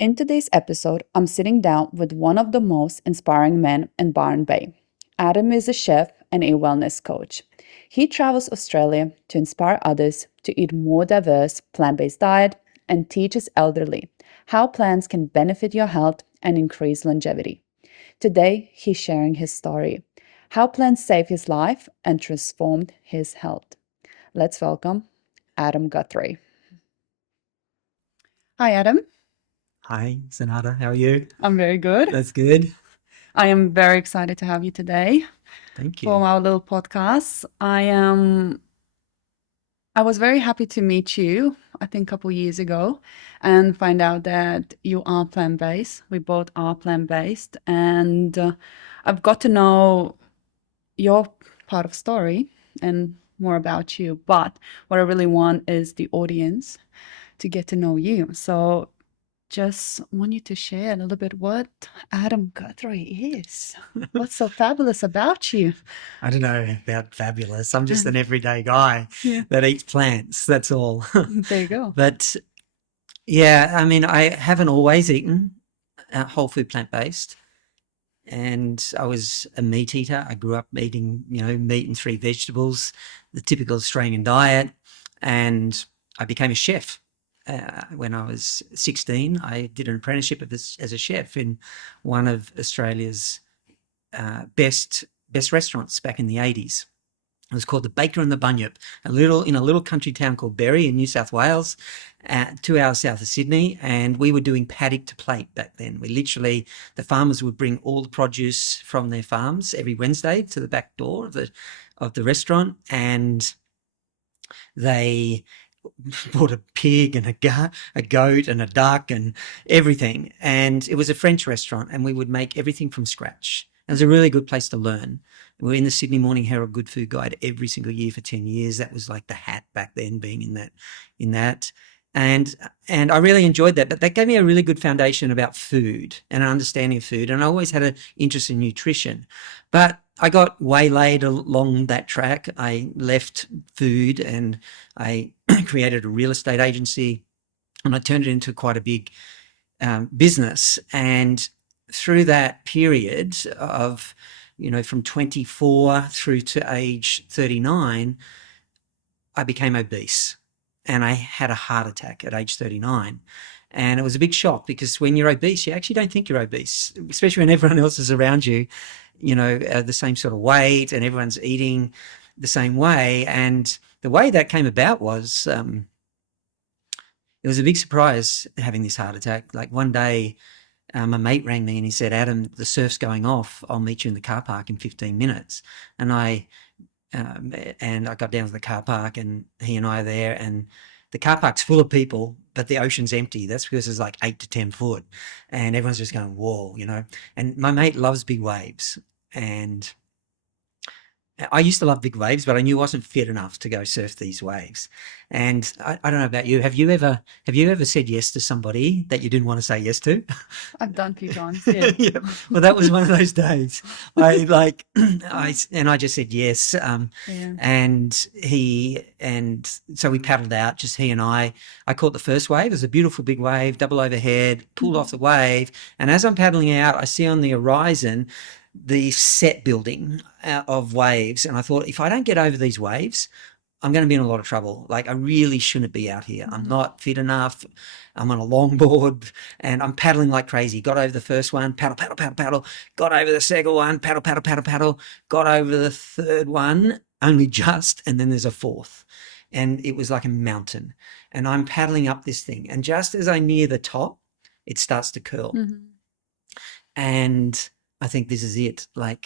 In today's episode, I'm sitting down with one of the most inspiring men in Byron Bay. Adam is a chef and a wellness coach. He travels Australia to inspire others to eat more diverse plant-based diet and teaches elderly how plants can benefit your health and increase longevity. Today, he's sharing his story, how plants saved his life and transformed his health. Let's welcome Adam Guthrie. Hi, Adam. Hi, Sonata. How are you? I'm very good. That's good. I am very excited to have you today Thank for you. our little podcast. I was very happy to meet you, I think a couple years ago, and find out that you are plant-based. We both are plant-based, and I've got to know your part of story and more about you. But what I really want is the audience to get to know you. So just want you to share a little bit what Adam Guthrie is. What's so fabulous about you? I don't know about fabulous. I'm just an everyday guy Yeah, that eats plants. That's all. there you go. But yeah, I mean, I haven't always eaten whole food plant-based. And I was a meat eater. I grew up eating, meat and three vegetables, the typical Australian diet. And I became a chef. When I was 16, I did an apprenticeship as a chef in one of Australia's best restaurants back in the 80s. It was called the Baker and the Bunyip, in a little country town called Berry in New South Wales, 2 hours south of Sydney. And we were doing paddock to plate back then. The farmers would bring all the produce from their farms every Wednesday to the back door of the restaurant, and they bought a pig and a goat and a duck and everything. And it was a French restaurant, and we would make everything from scratch. It was a really good place to learn. We were in the Sydney Morning Herald Good Food Guide every single year for 10 years. That was like the hat back then, being in that. And I really enjoyed that. But that gave me a really good foundation about food and an understanding of food. And I always had an interest in nutrition. But I got waylaid along that track. I left food and I created a real estate agency, and I turned it into quite a big business. And through that period of, from 24 through to age 39, I became obese, and I had a heart attack at age 39. And it was a big shock, because when you're obese, you actually don't think you're obese, especially when everyone else is around you, the same sort of weight, and everyone's eating the same way. And the way that came about was, it was a big surprise having this heart attack. Like one day, my mate rang me and he said, "Adam, the surf's going off. I'll meet you in the car park in 15 minutes. And I got down to the car park, and he and I are there, and the car park's full of people, but the ocean's empty. That's because it's like 8 to 10 foot, and everyone's just going, whoa, And my mate loves big waves, and I used to love big waves, but I knew I wasn't fit enough to go surf these waves. And I don't know about you. Have you ever said yes to somebody that you didn't want to say yes to? I've done a few times, yeah. Yeah. Well, that was one of those days. I just said yes. Yeah. And so we paddled out, just he and I. I caught the first wave. It was a beautiful big wave, double overhead, pulled off the wave. And as I'm paddling out, I see on the horizon the set building of waves. And I thought, if I don't get over these waves, I'm going to be in a lot of trouble. Like, I really shouldn't be out here. I'm not fit enough. I'm on a longboard and I'm paddling like crazy. Got over the first one, paddle, paddle, paddle, paddle. Got over the second one, paddle, paddle, paddle, paddle. Got over the third one, only just, and then there's a fourth. And it was like a mountain. And I'm paddling up this thing. And just as I near the top, it starts to curl. Mm-hmm. And I think this is it. I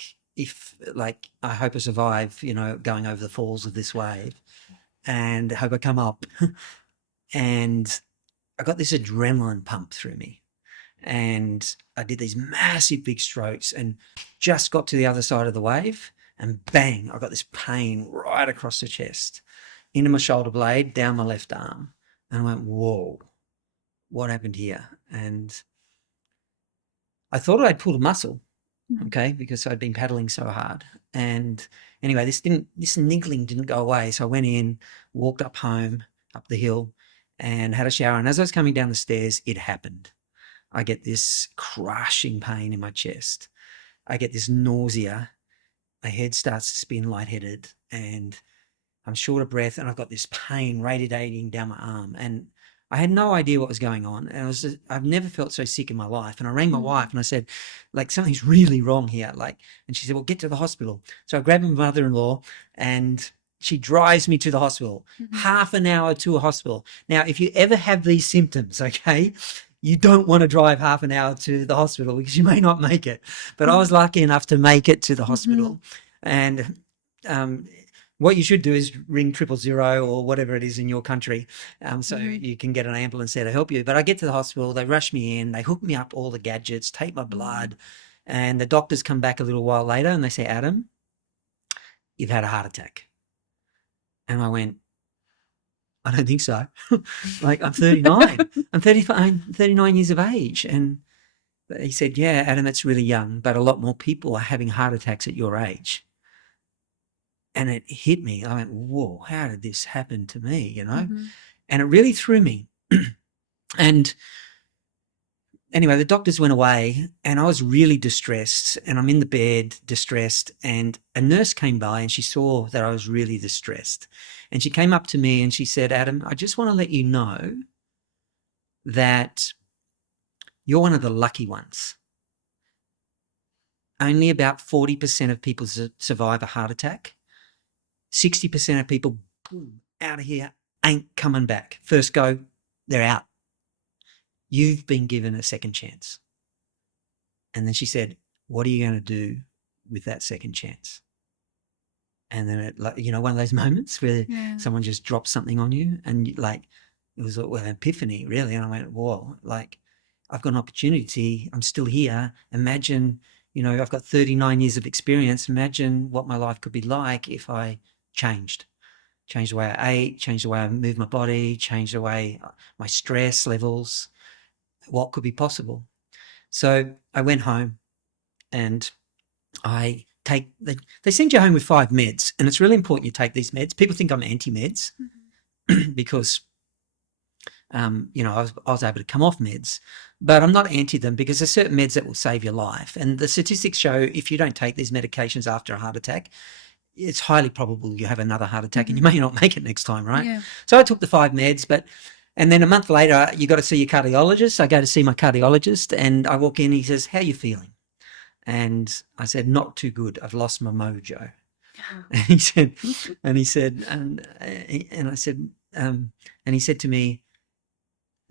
hope I survive, going over the falls of this wave, and hope I come up. And I got this adrenaline pump through me, and I did these massive big strokes and just got to the other side of the wave, and bang, I got this pain right across the chest, into my shoulder blade, down my left arm. And I went, whoa, what happened here? And I thought I'd pulled a muscle, okay, because I'd been paddling so hard. And anyway, this niggling didn't go away. So I went in, walked up home, up the hill, and had a shower. And as I was coming down the stairs, it happened. I get this crushing pain in my chest. I get this nausea. My head starts to spin, lightheaded, and I'm short of breath, and I've got this pain radiating down my arm. And I had no idea what was going on. And I've never felt so sick in my life. And I rang my wife and I said, like, something's really wrong here. Like, and she said, well, get to the hospital. So I grabbed my mother-in-law and she drives me to the hospital, half an hour to a hospital. Now, if you ever have these symptoms, okay, you don't want to drive half an hour to the hospital because you may not make it. But I was lucky enough to make it to the hospital. And what you should do is ring 000 or whatever it is in your country, so you can get an ambulance there to help you. But I get to the hospital, they rush me in, they hook me up all the gadgets, take my blood, and the doctors come back a little while later and they say, Adam, you've had a heart attack. And I went, I don't think so. Like, I'm 39. I'm 39 years of age. And he said, yeah, Adam, that's really young, but a lot more people are having heart attacks at your age. And it hit me. I went, whoa, how did this happen to me, you know? And it really threw me. And anyway, the doctors went away and I was really distressed, and I'm in the bed distressed, and a nurse came by and she saw that I was really distressed. And she came up to me and she said, Adam, I just want to let you know that you're one of the lucky ones. Only about 40% of people survive a heart attack. 60% of people, boom, out of here, ain't coming back. First go, they're out. You've been given a second chance. And then she said, what are you going to do with that second chance? And then, one of those moments where someone just drops something on you, and it was an epiphany, really. And I went, whoa, I've got an opportunity. I'm still here. Imagine, I've got 39 years of experience. Imagine what my life could be like if I changed the way I ate, changed the way I moved my body, changed the way my stress levels, what could be possible. So I went home and they send you home with 5 meds, and it's really important you take these meds. People think I'm anti-meds because, I was able to come off meds, but I'm not anti them because there's certain meds that will save your life. And the statistics show if you don't take these medications after a heart attack, it's highly probable you have another heart attack and you may not make it next time, right? Yeah. So I took the 5 meds, and then a month later, you got to see your cardiologist. I go to see my cardiologist and I walk in, he says, how are you feeling? And I said, not too good. I've lost my mojo. And he said, and I said, and he said to me,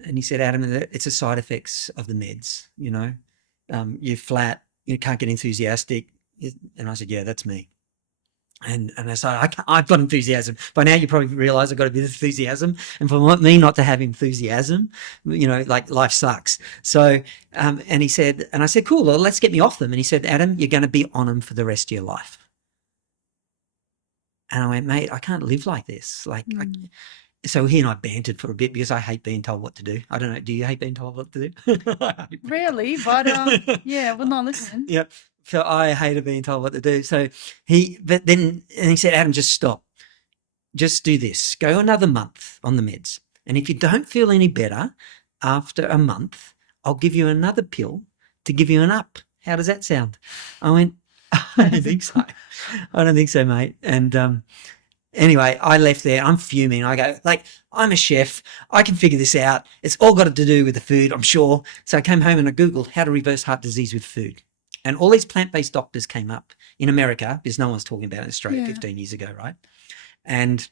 and he said, Adam, it's a side effects of the meds, you're flat, you can't get enthusiastic. And I said, yeah, that's me. And I said, I've got enthusiasm. By now you probably realise I've got a bit of enthusiasm. And for me not to have enthusiasm, life sucks. So, and he said, and I said, cool, well, let's get me off them. And he said, Adam, you're going to be on them for the rest of your life. And I went, mate, I can't live like this. So he and I bantered for a bit because I hate being told what to do. I don't know. Do you hate being told what to do? Really? But yeah, well, not listening. Yep. So I hated being told what to do. So he said, Adam, just stop. Just do this. Go another month on the meds. And if you don't feel any better after a month, I'll give you another pill to give you an up. How does that sound? I went, I don't think so. I don't think so, mate. And anyway, I left there. I'm fuming. I go, I'm a chef. I can figure this out. It's all got to do with the food, I'm sure. So I came home and I Googled how to reverse heart disease with food. And all these plant-based doctors came up in America because no one was talking about it in Australia 15 years ago, right? And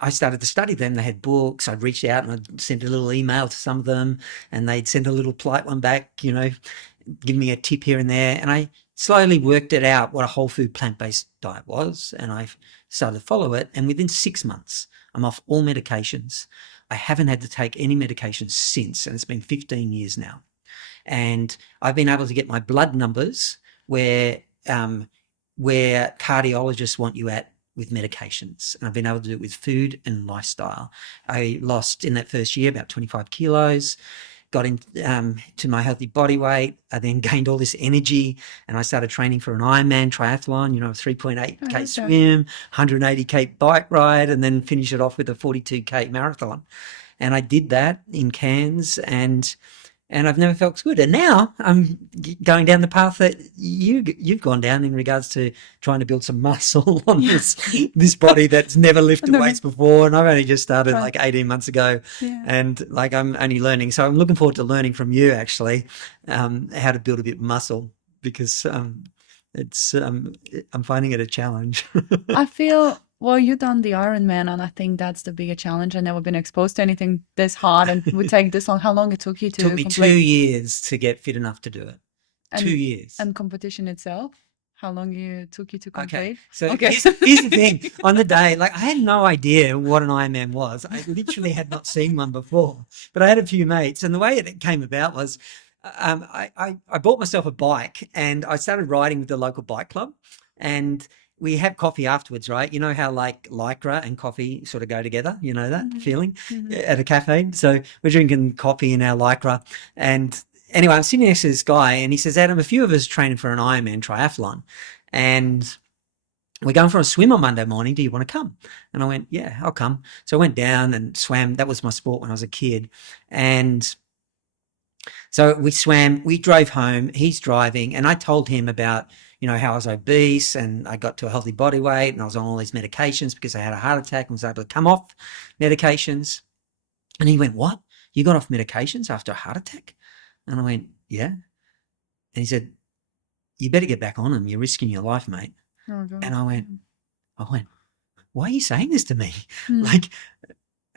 I started to study them. They had books. I'd reach out and I'd send a little email to some of them, and they'd send a little polite one back, give me a tip here and there. And I slowly worked it out what a whole food plant-based diet was, and I started to follow it. And within 6 months, I'm off all medications. I haven't had to take any medications since, and it's been 15 years now. And I've been able to get my blood numbers where cardiologists want you at with medications. And I've been able to do it with food and lifestyle. I lost in that first year about 25 kilos, got to my healthy body weight. I then gained all this energy, and I started training for an Ironman triathlon, a 3.8K swim, 180K bike ride, and then finish it off with a 42K marathon. And I did that in Cairns, and I've never felt good. And now I'm going down the path that you've gone down in regards to trying to build some muscle on this body that's never lifted weights before. And I've only just started like 18 months ago, and like I'm only learning. So I'm looking forward to learning from you actually how to build a bit of muscle, because it's I'm finding it a challenge. I feel, well, you've done the Ironman, and I think that's the bigger challenge. I've never been exposed to anything this hard and would take this long. How long it took you to Took me complete? 2 years to get fit enough to do it. And, 2 years. And competition itself? How long took you to complete? Okay, so here's the thing. On the day, like I had no idea what an Ironman was. I literally had not seen one before, but I had a few mates, and the way it came about was I bought myself a bike, and I started riding with the local bike club, and we have coffee afterwards, right? You know how like Lycra and coffee sort of go together, you know that feeling at a cafe? So we're drinking coffee in our Lycra, and anyway, I'm sitting next to this guy, and he says, Adam, a few of us training for an Ironman triathlon, and we're going for a swim on Monday morning. Do you want to come? And I went, yeah, I'll come. So I went down and swam. That was my sport when I was a kid. And so we swam, we drove home, he's driving, and I told him about, you know, how I was obese and I got to a healthy body weight and I was on all these medications because I had a heart attack and was able to come off medications. And he went, what? You got off medications after a heart attack? And I went, yeah. And he said, you better get back on them. You're risking your life, mate. Oh, God. And I went, why are you saying this to me? Like,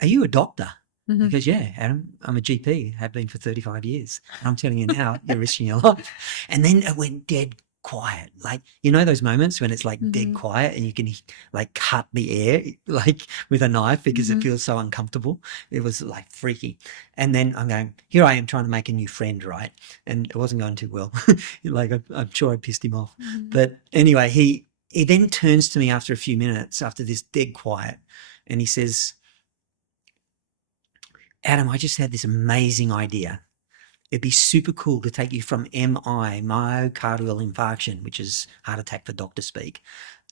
are you a doctor? He goes, yeah, Adam, I'm a GP, have been for 35 years. And I'm telling you now, you're risking your life. And then it went dead quiet. Like, you know those moments when it's like dead quiet and you can like cut the air like with a knife because it feels so uncomfortable. It was like freaky. And then I'm going, here I am trying to make a new friend, right? And it wasn't going too well. Like I'm sure I pissed him off. But anyway, he then turns to me after a few minutes, after this dead quiet, and he says, Adam, I just had this amazing idea. It'd be super cool to take you from MI, myocardial infarction, which is heart attack for doctor speak,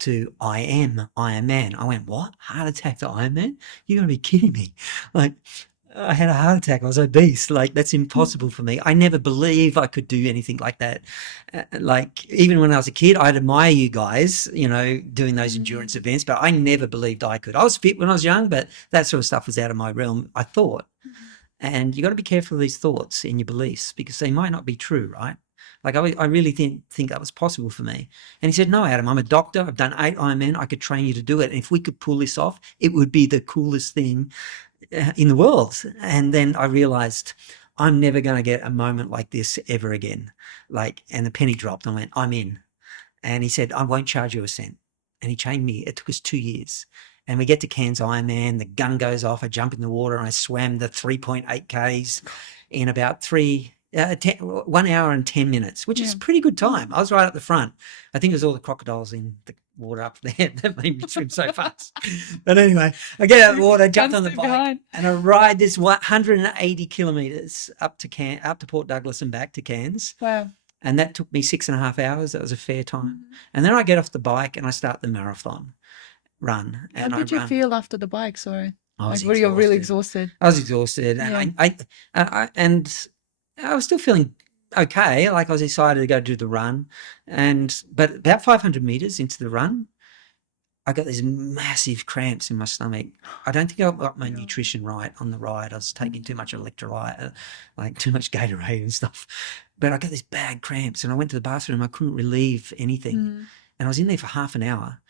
to Ironman. I went, what? Heart attack to Ironman? You're going to be kidding me. Like, I had a heart attack. I was obese. Like, that's impossible for me. I never believed I could do anything like that. Like, even when I was a kid, I'd admire you guys, you know, doing those endurance events, but I never believed I could. I was fit when I was young, but that sort of stuff was out of my realm, I thought. And you got to be careful of these thoughts in your beliefs because they might not be true, right? Like I really think that was possible for me. And he said, no, Adam, I'm a doctor. I've done 8 Ironman. I could train you to do it. And if we could pull this off, it would be the coolest thing in the world. And then I realized I'm never going to get a moment like this ever again. Like, and the penny dropped. I went, I'm in. And he said, I won't charge you a cent. And he trained me. It took us 2 years. And we get to Cairns Ironman, the gun goes off, I jump in the water and I swam the 3.8 Ks in about 1 hour and 10 minutes, which is a pretty good time. I was right up the front. I think it was all the crocodiles in the water up there that made me swim so fast. But anyway, I get out of the water, jumped on the bike, and I ride this 180 kilometres up to Port Douglas and back to Cairns. Wow. And that took me 6.5 hours. That was a fair time. And then I get off the bike and I start the marathon run. And how did you feel after the bike? Sorry, were you really exhausted? I was exhausted, and I was still feeling okay. Like I was excited to go do the run, but about 500 meters into the run, I got these massive cramps in my stomach. I don't think I got my nutrition right on the ride. I was taking too much electrolyte, like too much Gatorade and stuff. But I got these bad cramps, and I went to the bathroom. I couldn't relieve anything, and I was in there for half an hour.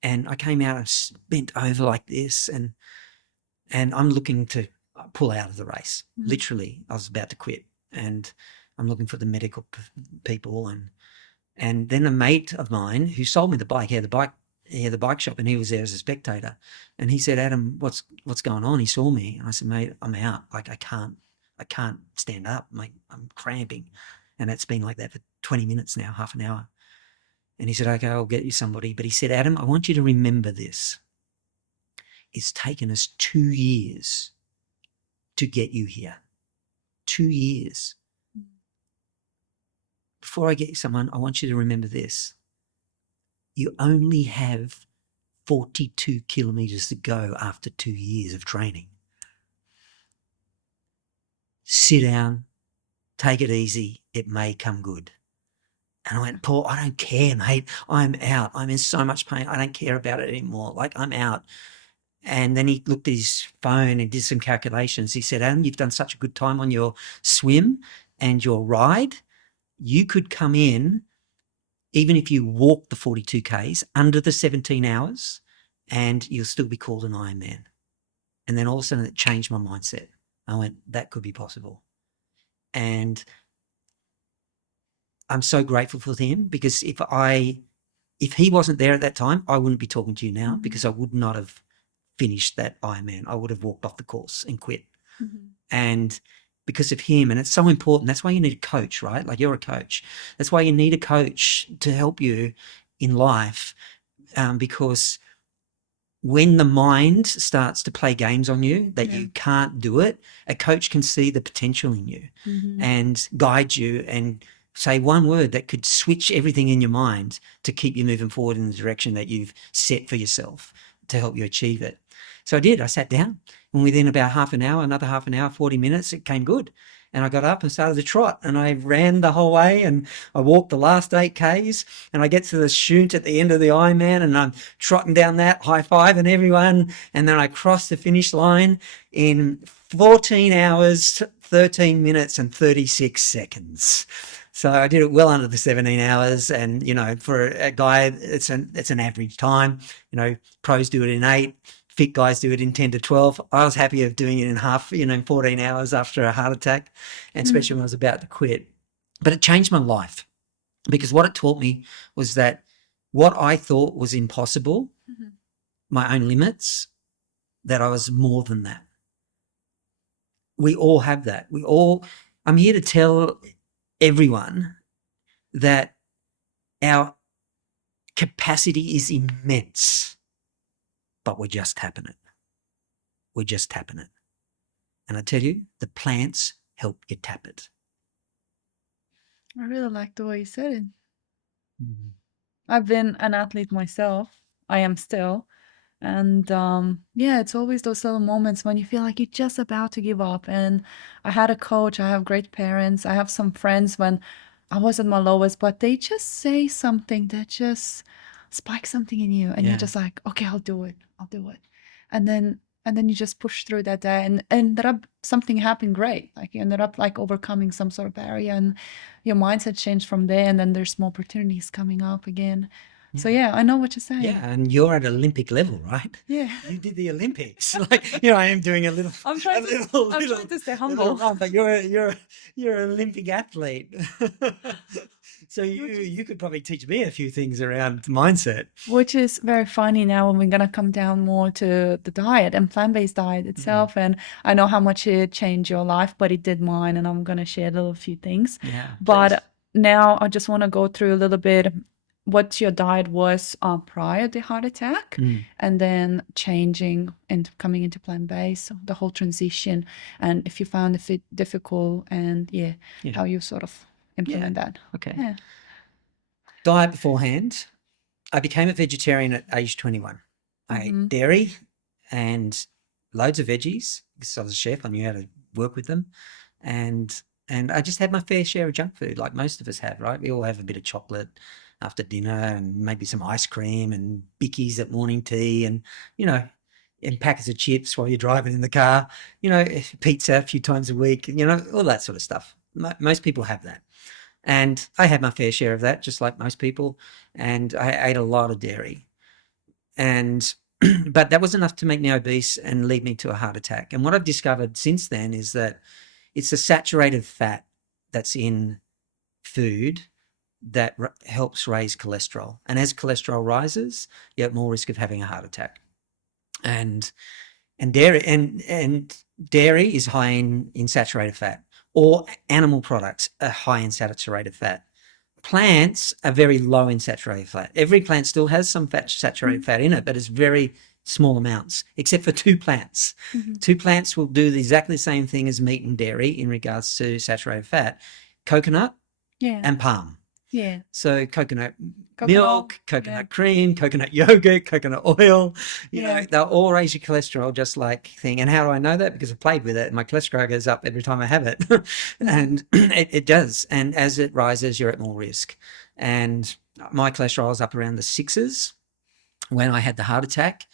And I came out and bent over like this, and I'm looking to pull out of the race. Literally, I was about to quit, and I'm looking for the medical people, and then a mate of mine who sold me the bike, he had the bike shop, and he was there as a spectator, and he said, Adam, what's going on? He saw me, and I said, mate, I'm out. Like I can't stand up. I'm cramping, and it's been like that for 20 minutes now, half an hour. And he said, okay, I'll get you somebody. But he said, Adam, I want you to remember this. It's taken us 2 years to get you here. 2 years. Before I get you someone, I want you to remember this. You only have 42 kilometres to go after 2 years of training. sit down, take it easy. It may come good. And I went, Paul, I don't care, mate. I'm out. I'm in so much pain. I don't care about it anymore. Like, I'm out. And then he looked at his phone and did some calculations. He said, Adam, you've done such a good time on your swim and your ride. You could come in, even if you walk the 42 Ks, under the 17 hours, and you'll still be called an Ironman. And then all of a sudden it changed my mindset. I went, that could be possible. And I'm so grateful for him, because if he wasn't there at that time, I wouldn't be talking to you now, because I would not have finished that Ironman. I would have walked off the course and quit. And because of him, and it's so important. That's why you need a coach, right? Like, you're a coach. That's why you need a coach to help you in life, because when the mind starts to play games on you that you can't do it, a coach can see the potential in you and guide you and say one word that could switch everything in your mind to keep you moving forward in the direction that you've set for yourself to help you achieve it. So I did. I sat down, and within about half an hour, another half an hour, 40 minutes, it came good. And I got up and started to trot, and I ran the whole way, and I walked the last 8 Ks, and I get to the shoot at the end of the Ironman, and I'm trotting down that, high-fiving everyone, and then I crossed the finish line in 14 hours, 13 minutes and 36 seconds. So I did it well under the 17 hours, and, you know, for a guy, it's an average time. You know, pros do it in 8. Fit guys do it in 10 to 12. I was happy of doing it in 14 hours after a heart attack, and especially when I was about to quit. But it changed my life, because what it taught me was that what I thought was impossible, my own limits, that I was more than that. We all have that. I'm here to tell everyone that our capacity is immense. But we're just tapping it. We're just tapping it. And I tell you, the plants help you tap it. I really like the way you said it. I've been an athlete myself. I am still. And it's always those little moments when you feel like you're just about to give up. And I had a coach, I have great parents, I have some friends when I was at my lowest, but they just say something that just spikes something in you, and you're just like, okay, I'll do it. And then you just push through that day, and ended up something happened great. Like, you ended up like overcoming some sort of barrier, and your mindset changed from there, and then there's more opportunities coming up again. So I know what you're saying. Yeah, and you're at Olympic level, right? Yeah. You did the Olympics. Like, here I am doing a little. I'm trying to stay humble. But you're an Olympic athlete. So you could probably teach me a few things around mindset. Which is very funny now when we're gonna come down more to the diet and plant-based diet itself. And I know how much it changed your life, but it did mine, and I'm gonna share a little few things. Yeah. But please. now I just want to go through a little bit what your diet was prior to the heart attack, and then changing and coming into plant-based, so the whole transition, and if you found it difficult, and how you sort of implement that. Okay. Yeah. Diet beforehand. I became a vegetarian at age 21. I ate dairy and loads of veggies, because I was a chef. I knew how to work with them. And I just had my fair share of junk food, like most of us have, right? We all have a bit of chocolate after dinner, and maybe some ice cream and bickies at morning tea, and, you know, and packets of chips while you're driving in the car, you know, pizza a few times a week, you know, all that sort of stuff. Most people have that. And I had my fair share of that, just like most people. And I ate a lot of dairy. And but that was enough to make me obese and lead me to a heart attack. And what I've discovered since then is that it's the saturated fat that's in food that helps raise cholesterol. And as cholesterol rises, you have more risk of having a heart attack. And dairy is high in saturated fat, or animal products are high in saturated fat. Plants are very low in saturated fat. Every plant still has some saturated fat in it, but it's very small amounts, except for 2 plants. 2 plants will do exactly the same thing as meat and dairy in regards to saturated fat: coconut and palm. Yeah. So coconut Coconut. milk, Yeah. coconut cream, coconut yogurt, coconut oil, you Yeah. know, they'll all raise your cholesterol just like thing. And how do I know that? Because I played with it and my cholesterol goes up every time I have it. And it does. And as it rises, you're at more risk. And my cholesterol is up around the sixes when I had the heart attack.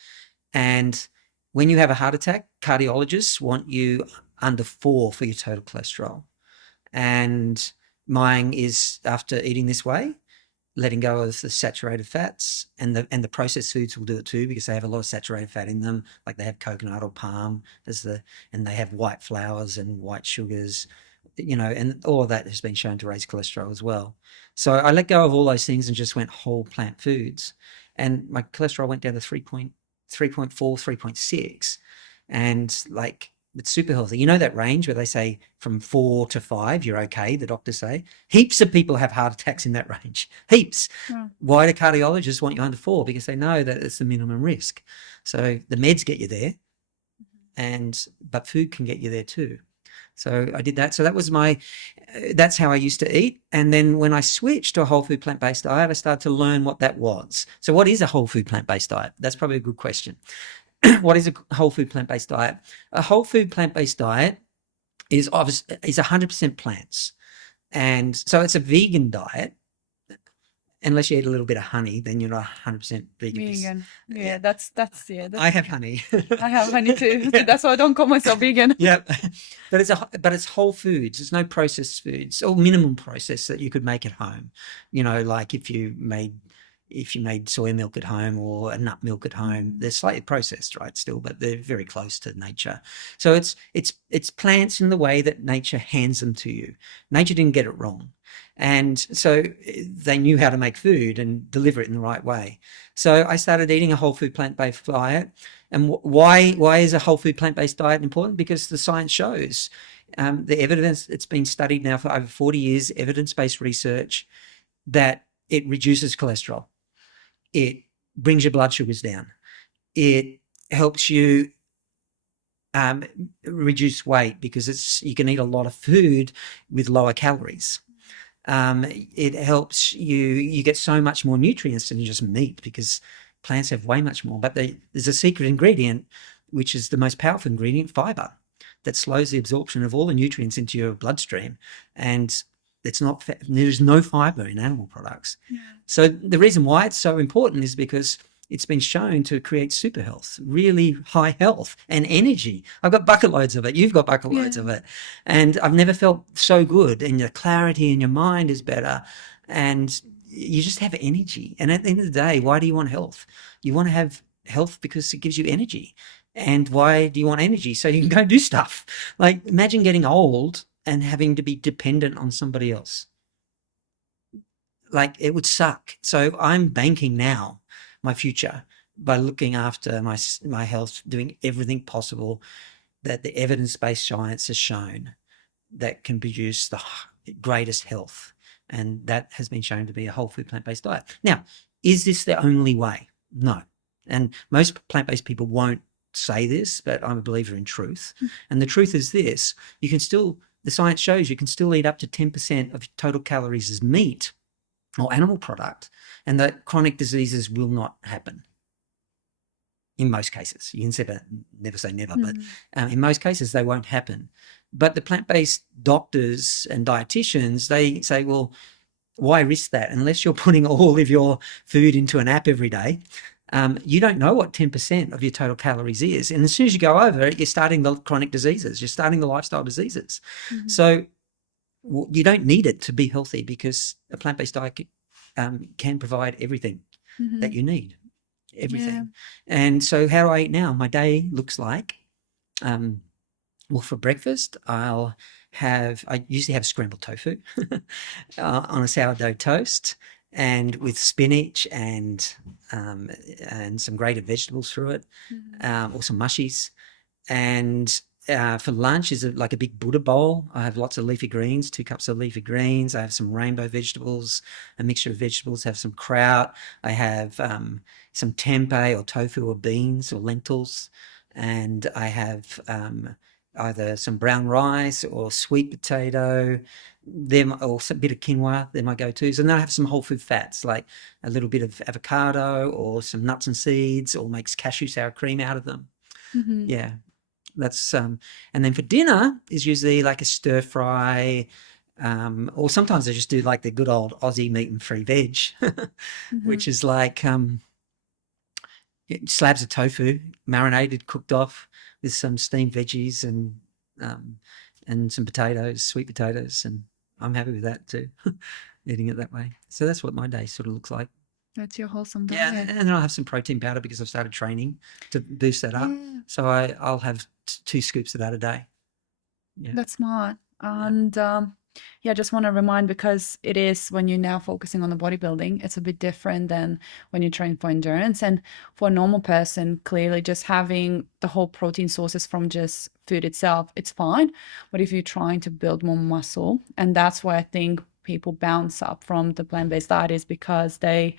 And when you have a heart attack, cardiologists want you under 4 for your total cholesterol. And mine is, after eating this way, letting go of the saturated fats, and the processed foods will do it too, because they have a lot of saturated fat in them. Like they have coconut or palm and they have white flours and white sugars, you know, and all of that has been shown to raise cholesterol as well. So I let go of all those things and just went whole plant foods, and my cholesterol went down to 3.4, 3.6, and like, it's super healthy. You know that range where they say from 4 to 5, you're okay, the doctors say? Heaps of people have heart attacks in that range. Heaps. Yeah. Why do cardiologists want you under 4? Because they know that it's the minimum risk. So the meds get you there, but food can get you there too. So I did that. So that was that's how I used to eat. And then when I switched to a whole food plant-based diet, I started to learn what that was. So what is a whole food plant-based diet? That's probably a good question. What is a whole food plant-based diet? A whole food plant-based diet is 100% plants. And so it's a vegan diet. Unless you eat a little bit of honey, then you're not 100% vegan. Vegan. Yeah, that's I have honey. I have honey too. Yeah. That's why I don't call myself vegan. Yep. But it's whole foods. There's no processed foods or minimum process that you could make at home. You know, like if you made soy milk at home or a nut milk at home, they're slightly processed, right, still, but they're very close to nature. So it's plants in the way that nature hands them to you. Nature didn't get it wrong. And so they knew how to make food and deliver it in the right way. So I started eating a whole food plant-based diet. And why is a whole food plant-based diet important? Because the science shows, the evidence, it's been studied now for over 40 years, evidence-based research, that it reduces cholesterol. It brings your blood sugars down. It helps you reduce weight because you can eat a lot of food with lower calories. It helps you get so much more nutrients than just meat, because plants have way much more. But there's a secret ingredient, which is the most powerful ingredient, fiber, that slows the absorption of all the nutrients into your bloodstream. And there's no fiber in animal products. Yeah. So the reason why it's so important is because it's been shown to create super health, really high health and energy. I've got bucket loads of it. You've got bucket loads of it. And I've never felt so good, and your clarity in your mind is better, and you just have energy. And at the end of the day, why do you want health? You want to have health because it gives you energy. And why do you want energy? So you can go do stuff. Like, imagine getting old and having to be dependent on somebody else. Like, it would suck. So I'm banking now my future by looking after my health, doing everything possible that the evidence-based science has shown that can produce the greatest health. And that has been shown to be a whole food plant-based diet. Now, is this the only way? No. And most plant-based people won't say this, but I'm a believer in truth. And the truth is this: the science shows you can still eat up to 10% of total calories as meat or animal product, and that chronic diseases will not happen. In most cases, you can never say never, but in most cases they won't happen. But the plant-based doctors and dietitians, they say, well, why risk that? Unless you're putting all of your food into an app every day, you don't know what 10% of your total calories is. And as soon as you go over it, you're starting the chronic diseases, you're starting the lifestyle diseases. So you don't need it to be healthy, because a plant-based diet can provide everything that you need, everything. Yeah. And so how do I eat now? My day looks like, well, for breakfast, I usually have scrambled tofu on a sourdough toast, and with spinach and some grated vegetables through it, or some mushies. And for lunch is like a big Buddha bowl. I have lots of leafy greens, 2 cups of leafy greens. I have some rainbow vegetables, a mixture of vegetables. I have some kraut. I have some tempeh or tofu or beans or lentils. And I have either some brown rice or sweet potato, them, or a bit of quinoa. They're my go-tos. And then I have some whole food fats, like a little bit of avocado or some nuts and seeds, or makes cashew sour cream out of them. Mm-hmm. Yeah, that's and then for dinner is usually like a stir fry, or sometimes I just do like the good old Aussie meat and free veg, which is like slabs of tofu, marinated, cooked off with some steamed veggies and some potatoes, sweet potatoes, and I'm happy with that too, eating it that way. So that's what my day sort of looks like. That's your wholesome Yeah, diet. and then I'll have some protein powder because I've started training to boost that up. Yeah. So I'll have 2 scoops of that a day. Yeah. That's smart. And yeah, I just want to remind, because it is, when you're now focusing on the bodybuilding, it's a bit different than when you train for endurance. And for a normal person, clearly just having the whole protein sources from just food itself, it's fine. But if you're trying to build more muscle, and that's why I think people bounce up from the plant-based diet, is because they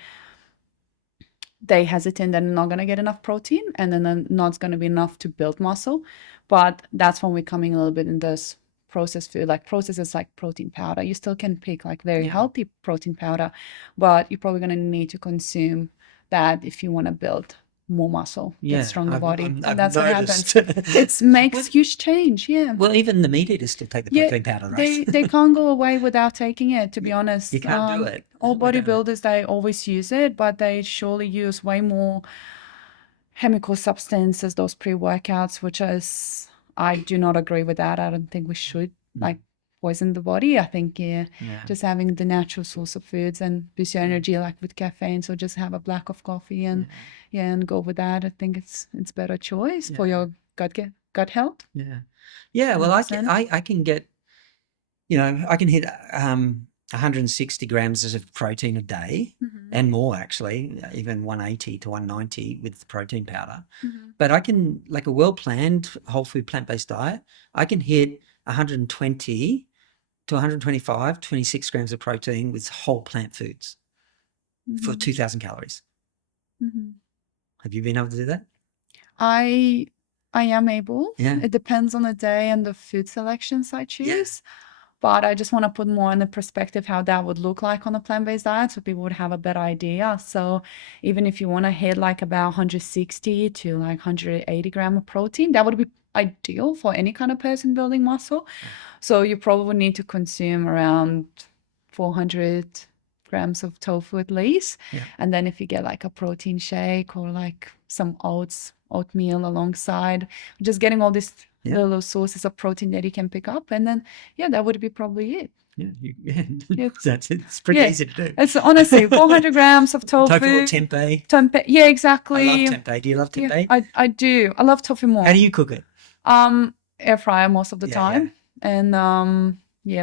hesitate, they're not going to get enough protein, and then they're not going to be enough to build muscle. But that's when we're coming a little bit in this processed food, like processes like protein powder. You still can pick like very healthy protein powder, but you're probably going to need to consume that if you want to build more muscle, get stronger body. And that's what happens. It makes huge change. Yeah. Well, even the meat eaters still take the protein powder, right? They can't go away without taking it, to be honest. You can't do it. All bodybuilders, they always use it, but they surely use way more chemical substances, those pre-workouts, which is, I do not agree with that. I don't think we should like poison the body. I think just having the natural source of foods and boost your energy, like with caffeine. So just have a black of coffee and and go with that. I think it's better choice for your gut health. Yeah. Well, I can get, I can hit 160 grams of protein a day and more, actually, even 180 to 190 with the protein powder. But I can, like a well-planned whole food plant-based diet, I can hit 120 to 125, 26 grams of protein with whole plant foods for 2,000 calories. Have you been able to do that? I am able. Yeah. It depends on the day and the food selections I choose. But I just want to put more in the perspective how that would look like on a plant-based diet, so people would have a better idea. So even if you want to hit like about 160 to like 180 gram of protein, that would be ideal for any kind of person building muscle. So you probably need to consume around 400 grams of tofu at least. And then if you get like a protein shake or like some oatmeal alongside, just getting all these little sources of protein that you can pick up, and then that would be probably it. It's pretty easy to do. It's honestly 400 grams of tofu. Tofu or tempeh. Tempeh, yeah, exactly. I love tempeh. Do you love tempeh? I do. I love tofu more. How do you cook it? Air fryer most of the time, and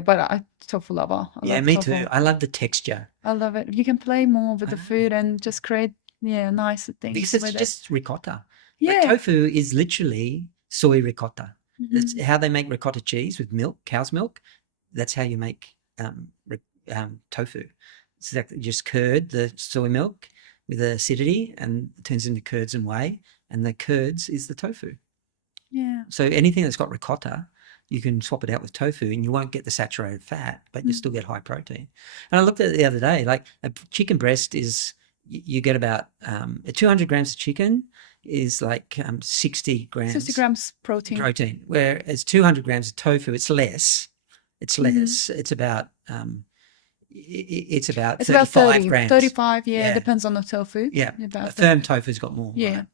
but tofu lover. I love me tofu. too. I love the texture. I love it. You can play more with the food and just create nicer things. Because it's just ricotta. Yeah. Like, tofu is literally soy ricotta. That's how they make ricotta cheese, with milk, cow's milk. That's how you make tofu. It's like just curd the soy milk with acidity, and it turns into curds and whey, and the curds is the tofu. Yeah. So anything that's got ricotta, you can swap it out with tofu and you won't get the saturated fat, but you still get high protein. And I looked at it the other day, like a chicken breast is, you get about 200 grams of chicken is like 60 grams. 60 grams protein. Whereas 200 grams of tofu, it's less. It's less. It's about 35 grams. 35, depends on the tofu. Yeah, a firm tofu's got more. Yeah, right?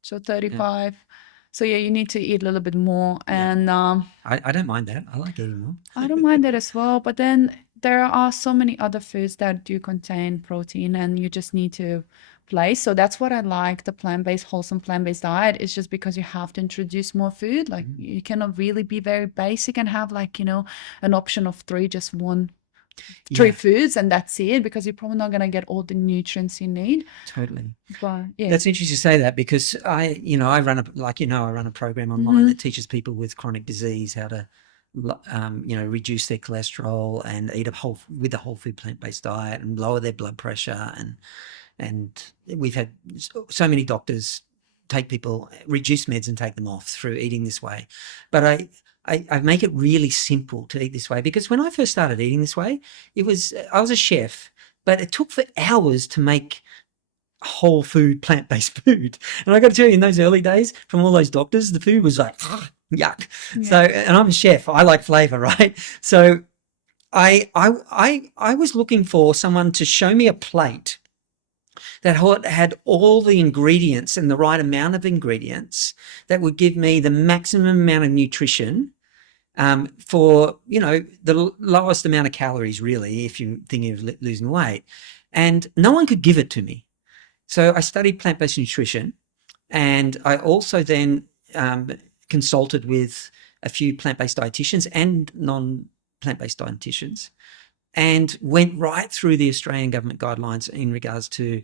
So 35. So you need to eat a little bit more, and I don't mind that. I like eating more. I don't mind that as well. But then there are so many other foods that do contain protein, and you just need to play. So that's what I like, the plant-based, wholesome plant-based diet, is just because you have to introduce more food. Like you cannot really be very basic and have like, an option of three foods and that's it, because you're probably not going to get all the nutrients you need. Totally. But that's interesting to say that, because I run a program online that teaches people with chronic disease how to reduce their cholesterol and eat with a whole food plant-based diet and lower their blood pressure, and we've had so many doctors take people, reduce meds and take them off through eating this way. But I make it really simple to eat this way, because when I first started eating this way, I was a chef, but it took for hours to make whole food, plant-based food. And I got to tell you, in those early days, from all those doctors, the food was like, yuck. Yeah. So, and I'm a chef, I like flavor, right? So I was looking for someone to show me a plate that had all the ingredients and the right amount of ingredients that would give me the maximum amount of nutrition, for, the lowest amount of calories, really, if you're thinking of losing weight. And no one could give it to me. So I studied plant-based nutrition, and I also then consulted with a few plant-based dietitians and non-plant-based dietitians, and went right through the Australian government guidelines in regards to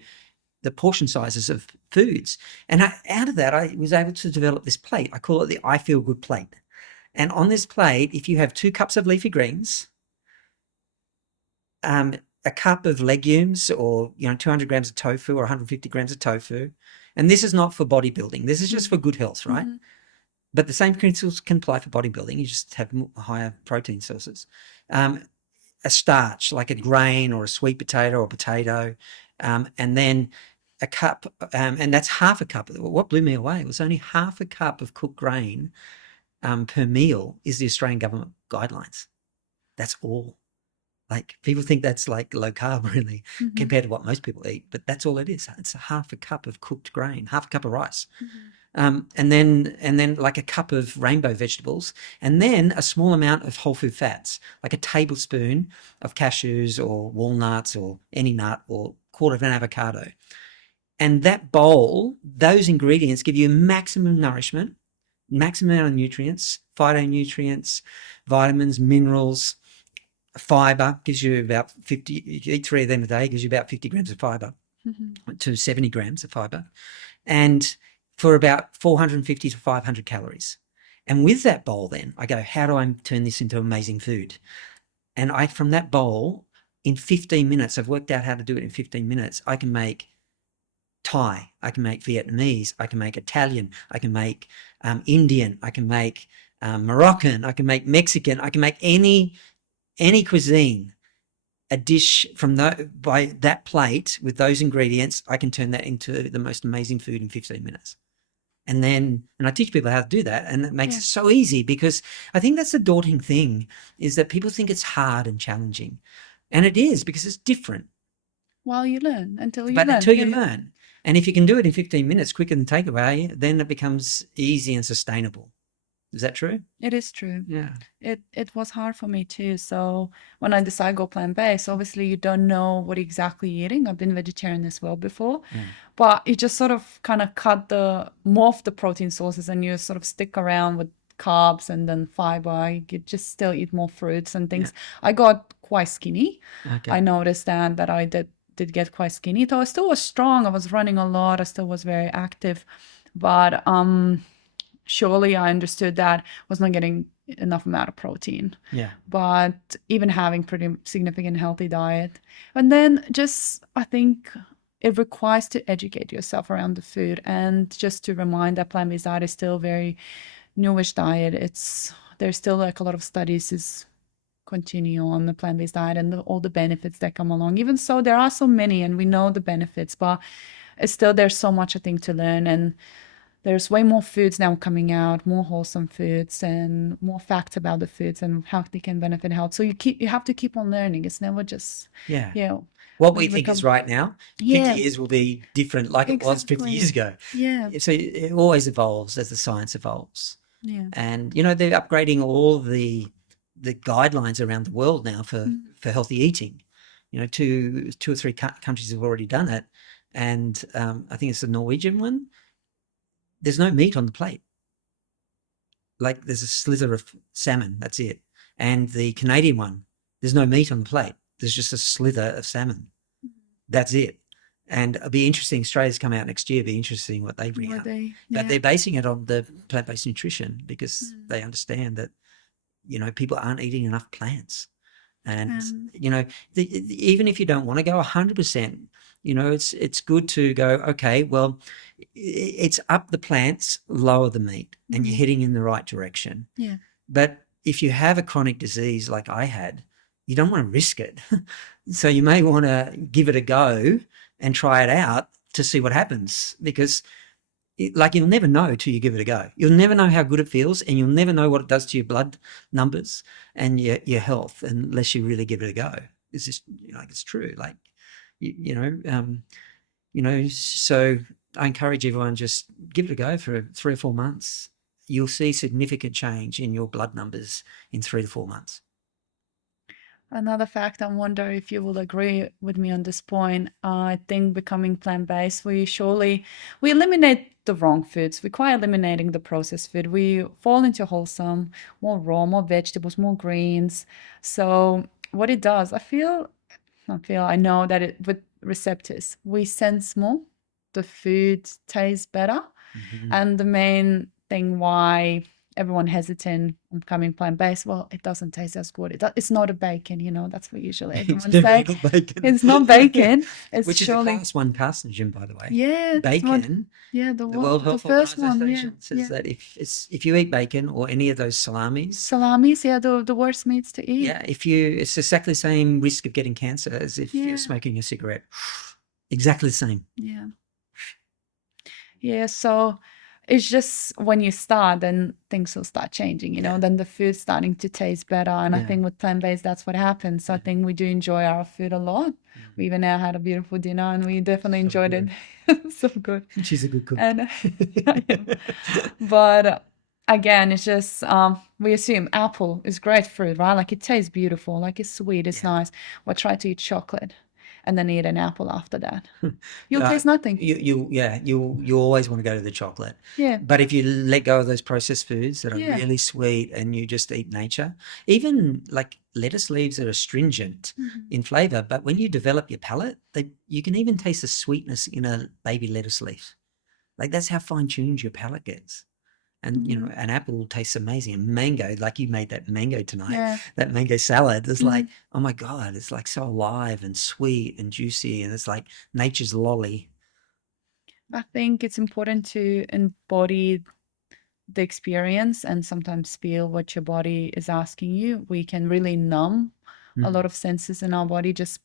the portion sizes of foods. And out of that, I was able to develop this plate. I call it the I Feel Good plate. And on this plate, if you have 2 cups of leafy greens, a cup of legumes, or 200 grams of tofu or 150 grams of tofu, and this is not for bodybuilding. This is just for good health, right? Mm-hmm. But the same principles can apply for bodybuilding. You just have higher protein sources. A starch, like a grain or a sweet potato or potato, and then a cup, and that's half a cup. What blew me away was only half a cup of cooked grain per meal is the Australian government guidelines. That's all. Like, people think that's like low carb, really, mm-hmm. compared to what most people eat, but that's all it is. It's a half a cup of cooked grain, half a cup of rice, mm-hmm. And then like a cup of rainbow vegetables, and then a small amount of whole food fats, like a tablespoon of cashews or walnuts or any nut, or quarter of an avocado. And that bowl, those ingredients give you maximum nourishment, maximum amount of nutrients, phytonutrients, vitamins, minerals. Fiber gives you about 50, if you eat 3 of them a day, gives you about 50 grams of fiber, mm-hmm. to 70 grams of fiber, and for about 450 to 500 calories. And with that bowl, then I go, how do I turn this into amazing food? And from that bowl, in 15 minutes, I've worked out how to do it in 15 minutes. I can make Thai, I can make Vietnamese, I can make Italian, I can make Indian, I can make Moroccan, I can make Mexican, I can make any cuisine, a dish by that plate with those ingredients. I can turn that into the most amazing food in 15 minutes. And I teach people how to do that, and it makes it so easy, because I think that's the daunting thing, is that people think it's hard and challenging. And it is, because it's different. Well, you learn until you learn. And if you can do it in 15 minutes quicker than takeaway, then it becomes easy and sustainable. Is that true? It is true. Yeah. It was hard for me too. So when I decided to go plant-based, obviously you don't know what exactly you're eating. I've been vegetarian as well before, but you just sort of kind of cut more of the protein sources, and you sort of stick around with carbs and then fiber. You just still eat more fruits and things. Yeah. I got quite skinny. Okay. I noticed that I did get quite skinny. Though I still was strong. I was running a lot. I still was very active, but surely I understood that I was not getting enough amount of protein. Yeah. But even having pretty significant healthy diet. And then I think it requires to educate yourself around the food, and just to remind that plant-based diet is still a very newish diet. There's still like a lot of studies is continue on the plant-based diet and all the benefits that come along. Even so, there are so many, and we know the benefits, but there's so much I think to learn. And there's way more foods now coming out, more wholesome foods, and more facts about the foods and how they can benefit health. So you have to keep on learning. It's never just what we think is right now. 50 years will be different, like it was 50 years ago. Yeah. So it always evolves as the science evolves. Yeah. And they're upgrading all the guidelines around the world now for healthy eating. 2 or 3 countries have already done it, and I think it's the Norwegian one. There's no meat on the plate. Like, there's a slither of salmon, that's it. And the Canadian one, there's no meat on the plate. There's just a slither of salmon. That's it. And it'll be interesting. Australia's come out next year. It'll be interesting what they bring out. But they're basing it on the plant-based nutrition, because they understand that, people aren't eating enough plants. And, Um, even if you don't want to go 100%, it's good to go, okay, well, it's up the plants, lower the meat, and you're heading in the right direction. yeah. But if you have a chronic disease like I had, you don't want to risk it. So you may want to give it a go and try it out to see what happens, because you'll never know till you give it a go. You'll never know how good it feels, and you'll never know what it does to your blood numbers and your health unless you really give it a go. It's just it's true. So I encourage everyone, just give it a go for 3 or 4 months. You'll see significant change in your blood numbers in 3 to 4 months. Another fact, I wonder if you will agree with me on this point. I think becoming plant-based, we eliminate the wrong foods. We're quite eliminating the processed food. We fall into wholesome, more raw, more vegetables, more greens. So what it does, I know that with receptors, we sense more. The food tastes better. And the main thing why everyone hesitant on becoming plant-based, well, it doesn't taste as good. It's not a bacon, that's what usually everyone say. Not bacon. It's not bacon. It's Which is surely, a class 1 carcinogen, by the way. yeah, Bacon. the World the Health first one, Organization says that if you eat bacon or any of those salamis, the worst meats to eat. it's exactly the same risk of getting cancer as if you're smoking a cigarette. Exactly the same. Yeah, so it's just when you start, then things will start changing, then the food's starting to taste better. And I think with plant-based, that's what happens. So I think we do enjoy our food a lot. We even now had a beautiful dinner and we definitely enjoyed it. So good. She's a good cook. And but again, it's just we assume apple is great fruit, right? Like it tastes beautiful, like it's sweet, it's nice. Well, try to eat chocolate and then eat an apple after that. You'll taste nothing. You always want to go to the chocolate. Yeah. But if you let go of those processed foods that are really sweet and you just eat nature, even like lettuce leaves are astringent in flavor, but when you develop your palate, you can even taste the sweetness in a baby lettuce leaf. Like that's how fine-tuned your palate gets. And, an apple tastes amazing. And mango, like you made that mango tonight, that mango salad is like, oh my God, it's like so alive and sweet and juicy. And it's like nature's lolly. I think it's important to embody the experience and sometimes feel what your body is asking you. We can really numb a lot of senses in our body, just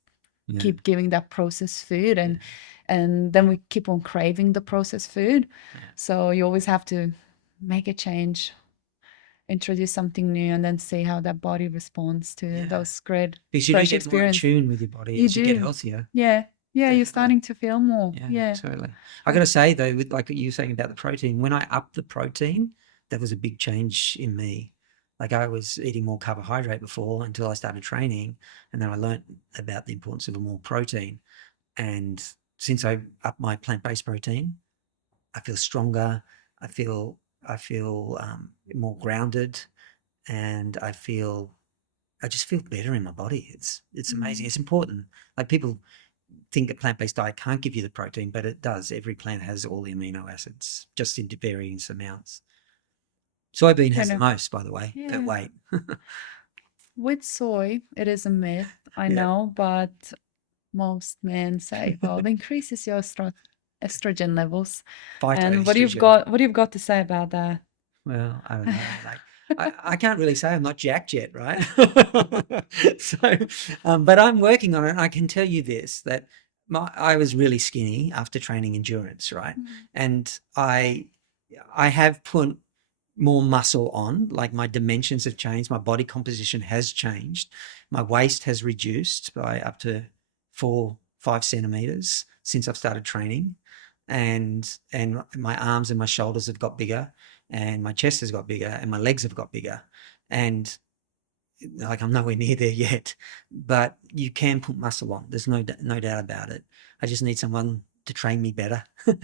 keep giving that processed food and then we keep on craving the processed food. So you always have to make a change, introduce something new, and then see how that body responds to those great because you fresh do get more in experience. tune with your body as you get healthier. Yeah, you're starting to feel more. Yeah. Totally. I got to say though, with like you were saying about the protein, when I upped the protein, that was a big change in me. Like I was eating more carbohydrate before until I started training, and then I learnt about the importance of more protein. And since I upped my plant-based protein, I feel stronger. I feel more grounded, and I just feel better in my body. It's amazing. It's important. Like people think a plant-based diet can't give you the protein, but it does. Every plant has all the amino acids, just in varying amounts. Soybean has the most, by the way, per weight. With soy, it is a myth, I know, but most men say, well, it increases your estrogen levels. And what you've got to say about that? Well, I don't know. Like, I can't really say I'm not jacked yet, right? So, but I'm working on it. And I can tell you this, that I was really skinny after training endurance, right? And I have put more muscle on, like my dimensions have changed, my body composition has changed, my waist has reduced by up to 4-5 centimeters since I've started training, and my arms and my shoulders have got bigger, and my chest has got bigger, and my legs have got bigger, and like I'm nowhere near there yet, but you can put muscle on. There's no doubt about it. I just need someone to train me better. Maybe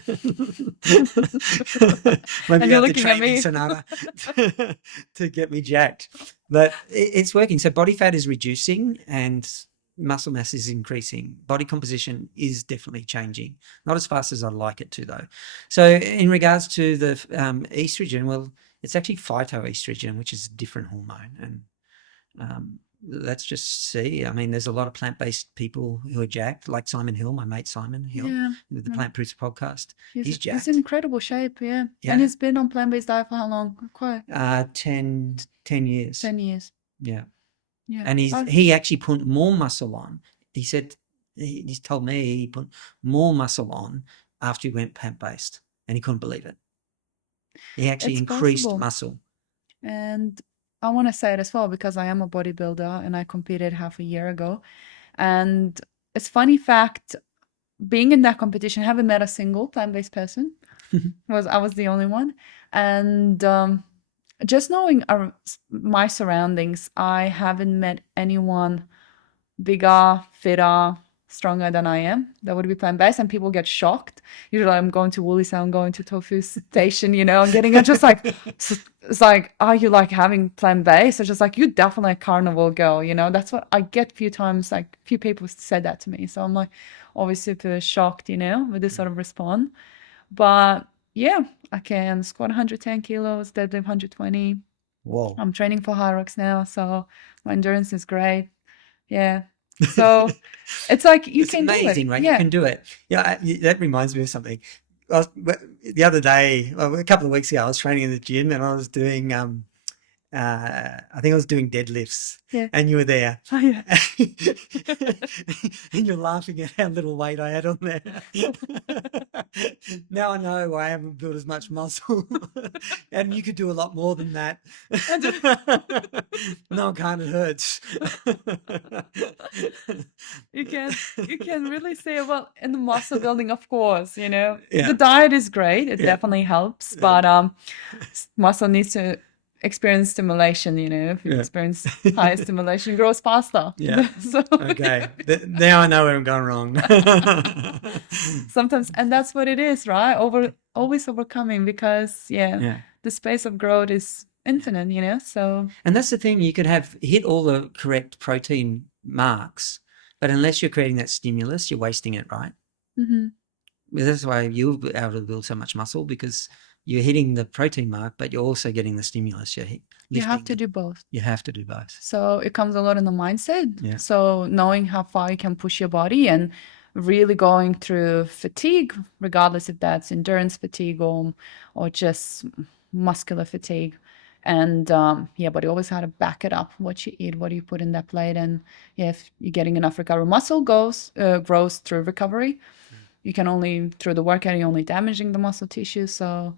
you have to train me, Sonata, to get me jacked. But it's working. So body fat is reducing and muscle mass is increasing. Body composition is definitely changing. Not as fast as I'd like it to, though. So in regards to the estrogen, well, it's actually phytoestrogen, which is a different hormone. And let's just see. I mean, there's a lot of plant-based people who are jacked, like Simon Hill, my mate Simon Hill, Yeah. the Plant Proofs podcast. He's He's in jacked. incredible shape, yeah. And Yeah. he's been on plant-based diet for how long? Quite 10 years. 10 years. Yeah. Yeah. And he actually put more muscle on. He said, he's told me he put more muscle on after he went plant-based, and he couldn't believe it. He actually It's increased possible. muscle. And I want to say it as well because I am a bodybuilder and I competed half a year ago. And it's funny fact, being in that competition, haven't met a single plant-based person. I was the only one. And just knowing my surroundings, I haven't met anyone bigger, fitter, stronger than I am that would be plant-based, and people get shocked. Usually I'm going to Woolies, I'm going to Tofu Station, I'm getting it just like, it's like, are you like having plant-based? It's just like, you're definitely a carnivore girl, that's what I get. Few times, like few people said that to me, so I'm like always super shocked, with this sort of response. But yeah, I can squat 110 kilos, deadlift 120. Whoa. I'm training for high rocks now, so my endurance is great. Yeah. So it's like it's can amazing, do it. right? Yeah. You can do it. Yeah, that reminds me of something. The other day, a couple of weeks ago, I was training in the gym and I was doing I think I was doing deadlifts, Yeah. and you were there. Oh, yeah. And you're laughing at how little weight I had on there. Now I know I haven't built as much muscle, and you could do a lot more than that. No, I can't. It hurts. You can really say, well, in the muscle building, of course, Yeah. the diet is great. It Yeah. definitely helps, but muscle needs to experience stimulation. If you Yeah. experience higher stimulation, it grows faster. Yeah. So Okay. Now I know where I'm going wrong. sometimes, and that's what it is, right? Always overcoming, because Yeah. the space of growth is infinite, so And that's the thing, you could have hit all the correct protein marks, but unless you're creating that stimulus, you're wasting it, right? mhm. That's why you'll be able to build so much muscle, because you're hitting the protein mark, but you're also getting the stimulus. You have to do both. You have to do both. So it comes a lot in the mindset. Yeah. So knowing how far you can push your body and really going through fatigue, regardless if that's endurance fatigue or just muscular fatigue. And but you always have to back it up. What you eat, what do you put in that plate, and if you're getting enough recovery. Muscle grows through recovery. You can only, through the workout, you're only damaging the muscle tissue. So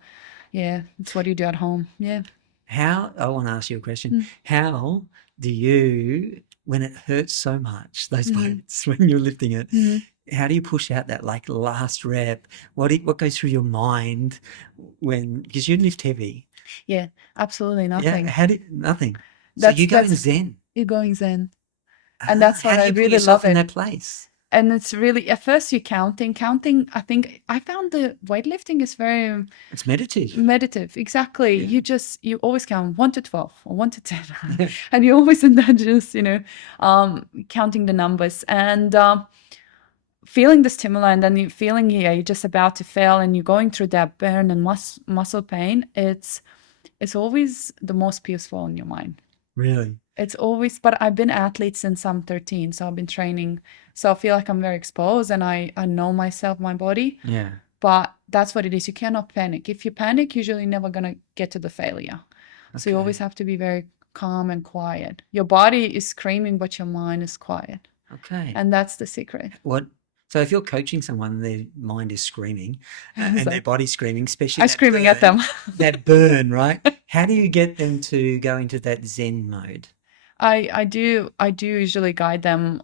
yeah, it's what you do at home. Yeah. I want to ask you a question. How do you, when it hurts so much, those weights, when you're lifting it, how do you push out that like last rep? What goes through your mind because you lift heavy? Yeah, absolutely nothing. Yeah, nothing. So you go in Zen. You're going Zen. And that's what how do I you put really yourself love in it. that place? And it's really, at first you're counting. I think I found the weightlifting is very It's meditative. Exactly. Yeah. You always count 1 to 12 or 1 to 10. And you're always in that just, counting the numbers and feeling the stimuli, and then you feeling, you're just about to fail and you're going through that burn and muscle pain. It's always the most peaceful in your mind. Really? It's always, but I've been athlete since I'm 13, so I've been training. So I feel like I'm very exposed and I know myself, my body. Yeah. But that's what it is. You cannot panic. If you panic, usually you're never going to get to the failure. Okay. So you always have to be very calm and quiet. Your body is screaming, but your mind is quiet. Okay. And that's the secret. So if you're coaching someone, their mind is screaming and their body's screaming, especially I'm screaming at them. That burn, right? How do you get them to go into that Zen mode? I do usually guide them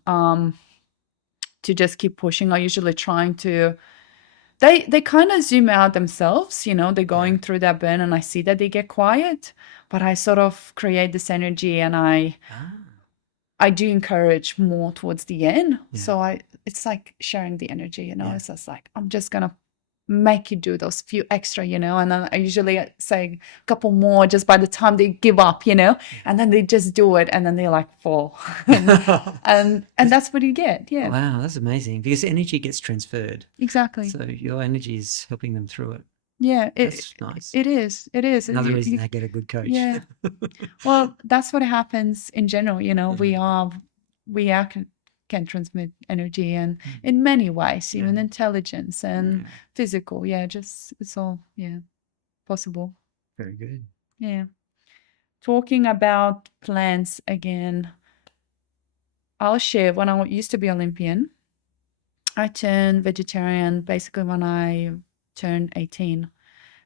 to just keep pushing. I usually trying to, they kind of zoom out themselves, they're going through that burn and I see that they get quiet, but I sort of create this energy and I do encourage more towards the end. Yeah. So it's like sharing the energy, it's just like, I'm just going to make you do those few extra, and then I usually say a couple more just by the time they give up, and then they just do it and then they like fall. and that's what you get. Yeah. Wow, that's amazing, because energy gets transferred. Exactly. So your energy is helping them through it. Yeah, That's nice. it is. It is. Another reason they get a good coach. Yeah. Well, that's what happens in general. You know, we are can transmit energy and in many ways, even intelligence and physical. Yeah, just it's all possible. Very good. Yeah. Talking about plants again, I'll share when I used to be Olympian. I turned vegetarian basically when I turned 18.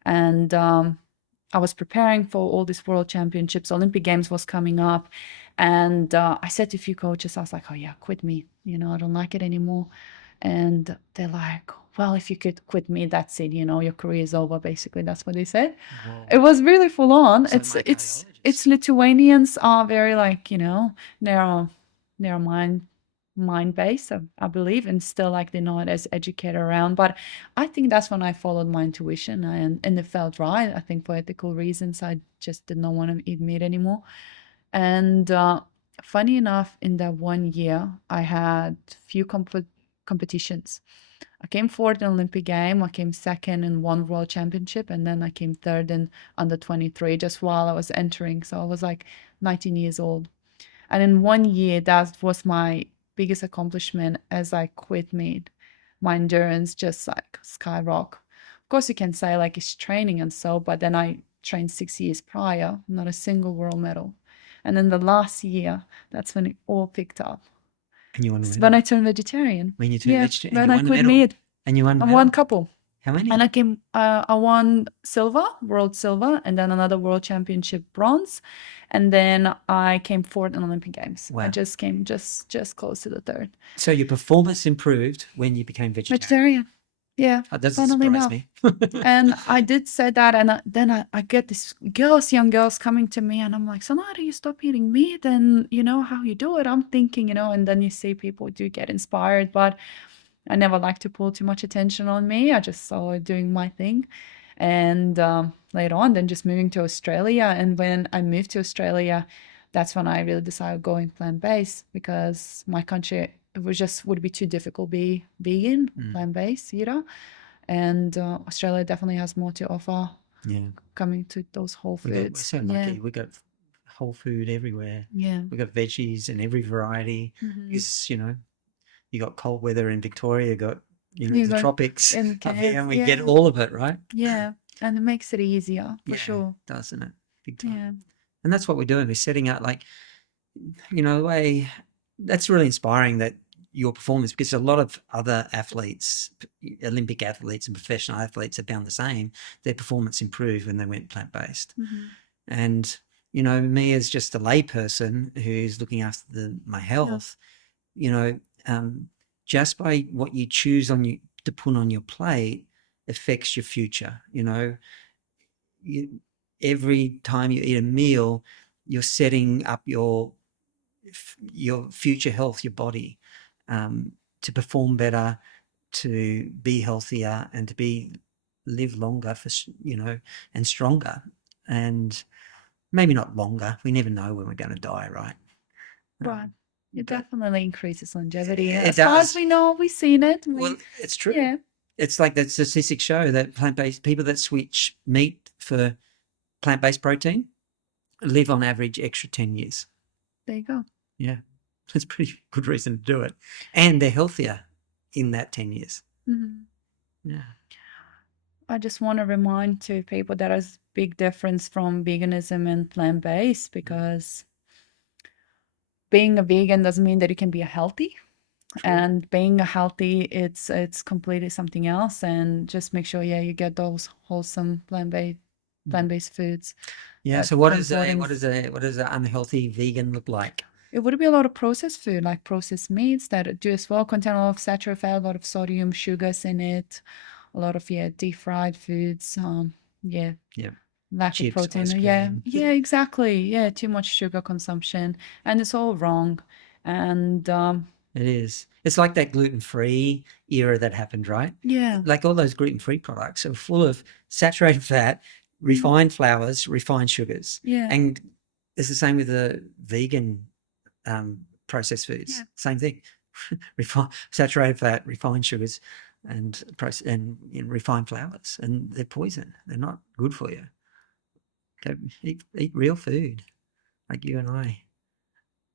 And I was preparing for all these world championships. Olympic Games was coming up. And I said to a few coaches, I was like, oh, yeah, quit meat. You know, I don't like it anymore. And they're like, well, if you could quit meat, that's it. You know, your career is over. Basically, that's what they said. Whoa. It was really full on. So It's Lithuanians are very like, you know, narrow mind based, I believe, and still like they're not as educated around. But I think that's when I followed my intuition and it felt right. I think for ethical reasons, I just did not want to eat meat anymore. And funny enough, in that 1 year, I had few competitions. I came fourth in Olympic game. I came second in one world championship, and then I came third in under 23 just while I was entering. So I was like 19 years old. And in 1 year, that was my biggest accomplishment as I quit meat. My endurance just like skyrocket. Of course, you can say like it's training and so, but then I trained 6 years prior, not a single world medal. And then the last year, that's when it all picked up. And you won a medal? When I turned vegetarian. When you turned vegetarian, when and you I won the quit medal? meat. And you won the I medal? won a couple. How many? And I won silver, world silver, and then another world championship bronze. And then I came fourth in Olympic Games. Wow. I just came just close to the third. So your performance improved when you became vegetarian? Vegetarian. Yeah. That doesn't surprise me. And I did say that, and then I get these young girls coming to me, and I'm like, so how do you stop eating meat? And you know how you do it? I'm thinking, you know, and then you see people do get inspired, but I never like to pull too much attention on me. I just saw it doing my thing. And later on, then just moving to Australia. And when I moved to Australia, that's when I really decided going plant-based, because my country, it would be too difficult be vegan, plant-based eater. And Australia definitely has more to offer. Yeah. Coming to those whole foods. We're so lucky. We got whole food everywhere. Yeah. We got veggies in every variety. Because, you know, you got cold weather in Victoria, you got the tropics up here, and we get all of it, right? Yeah, and it makes it easier for sure. Doesn't it? Big time. Yeah. And that's what we're doing. We're setting out like, you know, the way that's really inspiring, that your performance, because a lot of other athletes, Olympic athletes and professional athletes, have found the same. Their performance improved when they went plant-based. And, you know, me as just a layperson who's looking after my health, you know, just by what you choose to put on your plate affects your future. You know, every time you eat a meal, you're setting up your future health, your body, to perform better, to be healthier, and to live longer, and stronger. And maybe not longer. We never know when we're going to die, right? Right. It definitely increases longevity. It as far does. as we know, we've seen it. Well, it's true. Yeah. It's like the statistics show that plant-based people that switch meat for plant-based protein live on average extra 10 years. There you go. Yeah. That's a pretty good reason to do it. And they're healthier in that 10 years. Yeah. I just want to remind to people that there's a big difference from veganism and plant-based, because being a vegan doesn't mean that you can be a healthy. True. And being a healthy, it's completely something else. And just make sure, you get those wholesome plant-based foods. Yeah. So what does an unhealthy vegan look like? It would be a lot of processed food, like processed meats that do as well contain a lot of saturated fat, a lot of sodium, sugars in it, a lot of deep fried foods. Lack Chips, of protein. Yeah, exactly. Yeah, too much sugar consumption, and it's all wrong. And it is. It's like that gluten-free era that happened, right? Yeah. Like all those gluten-free products are full of saturated fat, refined flours, refined sugars. Yeah. And it's the same with the vegan processed foods. Same thing. Saturated fat, refined sugars. and refined flours, and they're poison. They're not good for you. Go eat real food like you and I.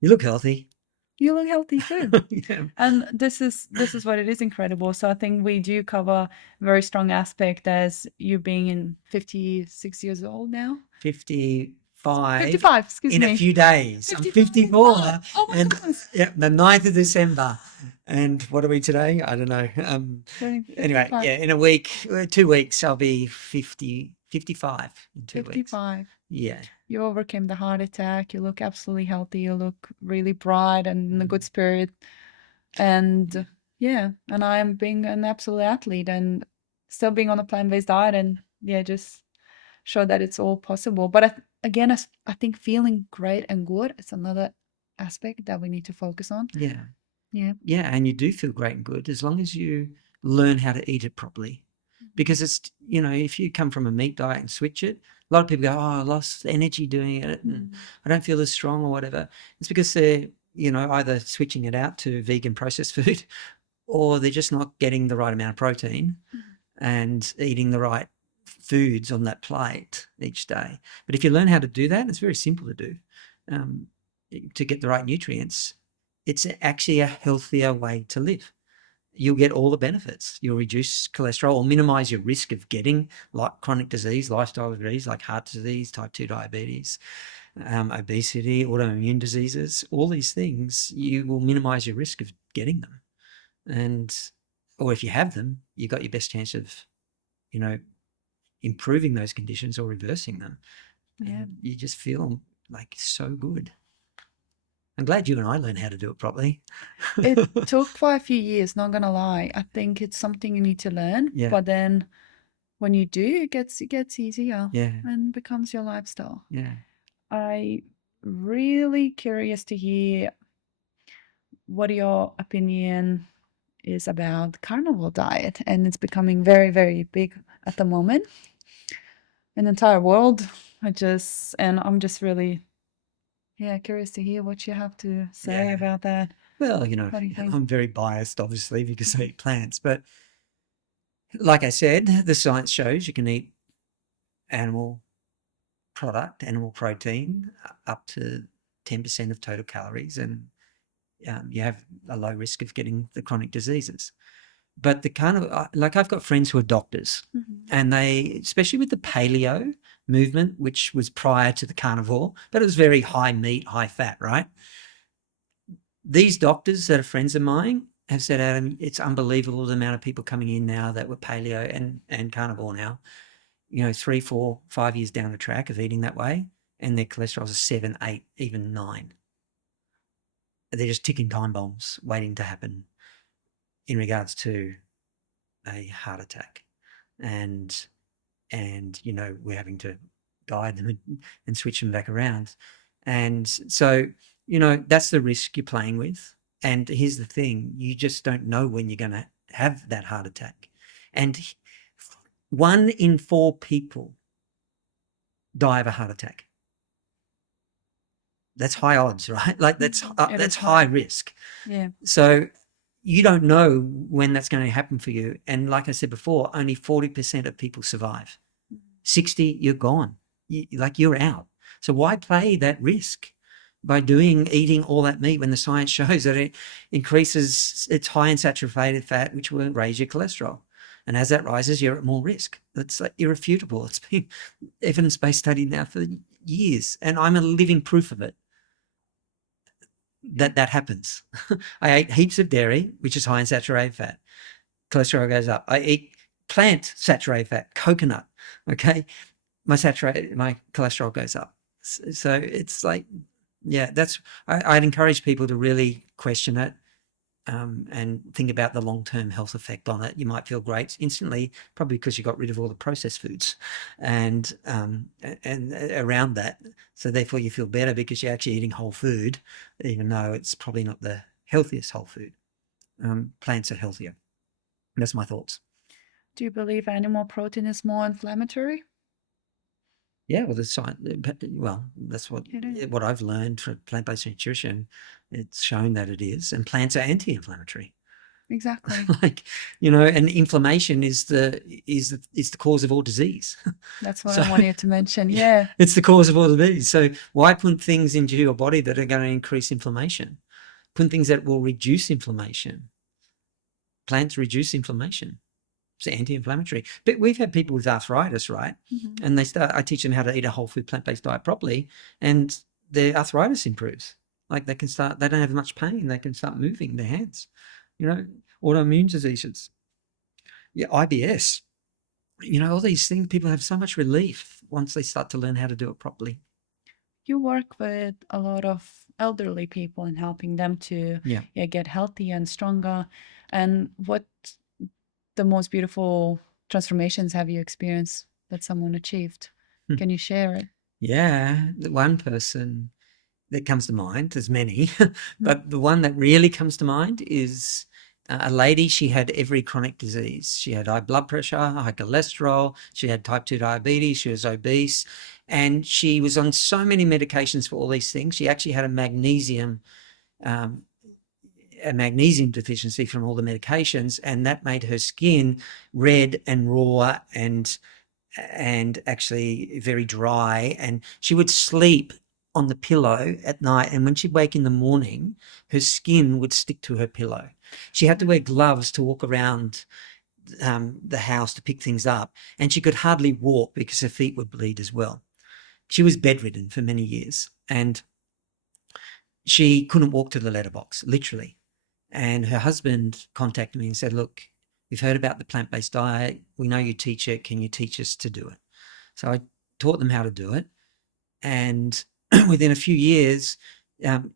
You look healthy. You look healthy too. Yeah. And this is what it is incredible. So I think we do cover a very strong aspect as you being in 56 years old now. 55. 55, excuse in me. a few days. 55. I'm 54. Oh my and goodness. yeah, the 9th of December. And what are we today? I don't know. Anyway, 55. yeah, in a week, 2 weeks, I'll be 55 in 2 weeks. 55. Yeah. You overcame the heart attack. You look absolutely healthy. You look really bright and in a good spirit. And yeah, and I am being an absolute athlete and still being on a plant-based diet, and yeah, just show that it's all possible. But again, I think feeling great and good is another aspect that we need to focus on. Yeah. Yeah. Yeah, and you do feel great and good as long as you learn how to eat it properly. Because it's, if you come from a meat diet and switch it, a lot of people go, oh, I lost energy doing it and I don't feel as strong or whatever. It's because they're, either switching it out to vegan processed food or they're just not getting the right amount of protein and eating the right foods on that plate each day. But if you learn how to do that, it's very simple to do, to get the right nutrients. It's actually a healthier way to live. You'll get all the benefits. You'll reduce cholesterol or minimize your risk of getting like chronic disease, lifestyle disease like heart disease, type 2 diabetes, obesity, autoimmune diseases, all these things. You will minimize your risk of getting them. Or if you have them, you've got your best chance of, improving those conditions or reversing them. Yeah. You just feel like so good. I'm glad you and I learned how to do it properly. It took quite a few years, not gonna lie. I think it's something you need to learn. Yeah. But then when you do, it gets easier. Yeah. And becomes your lifestyle. Yeah. I really curious to hear what your opinion is about carnivore diet, and it's becoming very, very big at the moment in the entire world. I'm just really curious to hear what you have to say about that. Well, What do you think? I'm very biased, obviously, because I eat plants. But like I said, the science shows you can eat animal product, animal protein, up to 10% of total calories, and you have a low risk of getting the chronic diseases. But the kind of, like I've got friends who are doctors, and they, especially with the paleo movement, which was prior to the carnivore, but it was very high meat, high fat, right? These doctors that are friends of mine have said, Adam, it's unbelievable the amount of people coming in now that were paleo and carnivore now, 3, 4, 5 years down the track of eating that way, and their cholesterol's are 7, 8, even 9. They're just ticking time bombs waiting to happen in regards to a heart attack. And we're having to guide them and switch them back around. And so, that's the risk you're playing with. And here's the thing, you just don't know when you're going to have that heart attack. And 1 in 4 people die of a heart attack. That's high odds, right? Like that's high risk. Yeah. So you don't know when that's going to happen for you. And like I said before, only 40% of people survive. 60, you're gone. You're out. So why play that risk by eating all that meat when the science shows that it increases, it's high in saturated fat, which will raise your cholesterol. And as that rises, you're at more risk. That's irrefutable. It's been evidence-based studied now for years. And I'm a living proof of it. That happens. I ate heaps of dairy, which is high in saturated fat. Cholesterol goes up. I eat plant saturated fat, coconut. Okay, my cholesterol goes up. So it's I'd encourage people to really question it, and think about the long-term health effect on it. You might feel great instantly, probably because you got rid of all the processed foods, and around that. So therefore, you feel better because you're actually eating whole food, even though it's probably not the healthiest whole food. Plants are healthier. That's my thoughts. Do you believe animal protein is more inflammatory? Yeah, well, that's what I've learned from plant-based nutrition. It's shown that it is, and plants are anti-inflammatory. Exactly. Like, you know, and inflammation is the cause of all disease. That's what I So wanted to mention. yeah, Yeah. it's the cause of all disease. So why put things into your body that are going to increase inflammation? Put things that will reduce inflammation. Plants reduce inflammation. It's anti-inflammatory. But we've had people with arthritis, right? Mhm. And I teach them how to eat a whole food plant-based diet properly, and their arthritis improves. Like they don't have much pain. They can start moving their hands. You know, autoimmune diseases. Yeah, IBS. You know, all these things, people have so much relief once they start to learn how to do it properly. You work with a lot of elderly people and helping them to, Yeah. yeah, get healthy and stronger. And what the most beautiful transformations have you experienced that someone achieved? Hmm. Can you share it? Yeah, the one person that comes to mind, there's many, Mm. but the one that really comes to mind is a lady. She had every chronic disease. She had high blood pressure, high cholesterol, she had type 2 diabetes, she was obese, and she was on so many medications for all these things. She actually had um, a magnesium deficiency from all the medications, and that made her skin red and raw and actually very dry, and she would sleep on the pillow at night, and when she'd wake in the morning her skin would stick to her pillow. She had to wear gloves to walk around the house to pick things up, and she could hardly walk because her feet would bleed as well. She was bedridden for many years, and she couldn't walk to the letterbox, literally. And her husband contacted me and said, look, we've heard about the plant-based diet, we know you teach it, can you teach us to do it? So I taught them how to do it, and within a few years, um,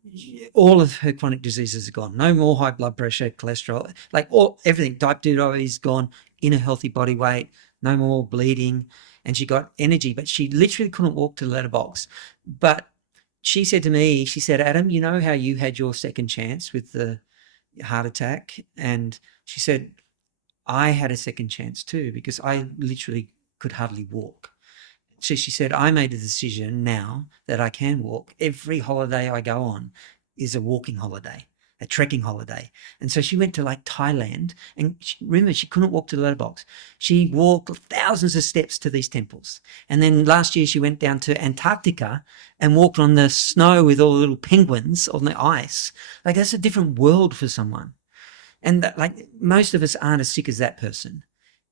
all of her chronic diseases are gone. No more high blood pressure, cholesterol, like everything. Type 2 diabetes gone, in a healthy body weight, no more bleeding, and she got energy. But she literally couldn't walk to the letterbox. But she said to me, she said, Adam, you know how you had your second chance with the heart attack? And she said, I had a second chance too, because I literally could hardly walk. So she said, I made a decision now that I can walk. Every holiday I go on is a walking holiday, a trekking holiday. And so she went to like Thailand, and remember, she couldn't walk to the letterbox. She walked thousands of steps to these temples. And then last year she went down to Antarctica and walked on the snow with all the little penguins on the ice. Like that's a different world for someone. And that, like most of us aren't as sick as that person.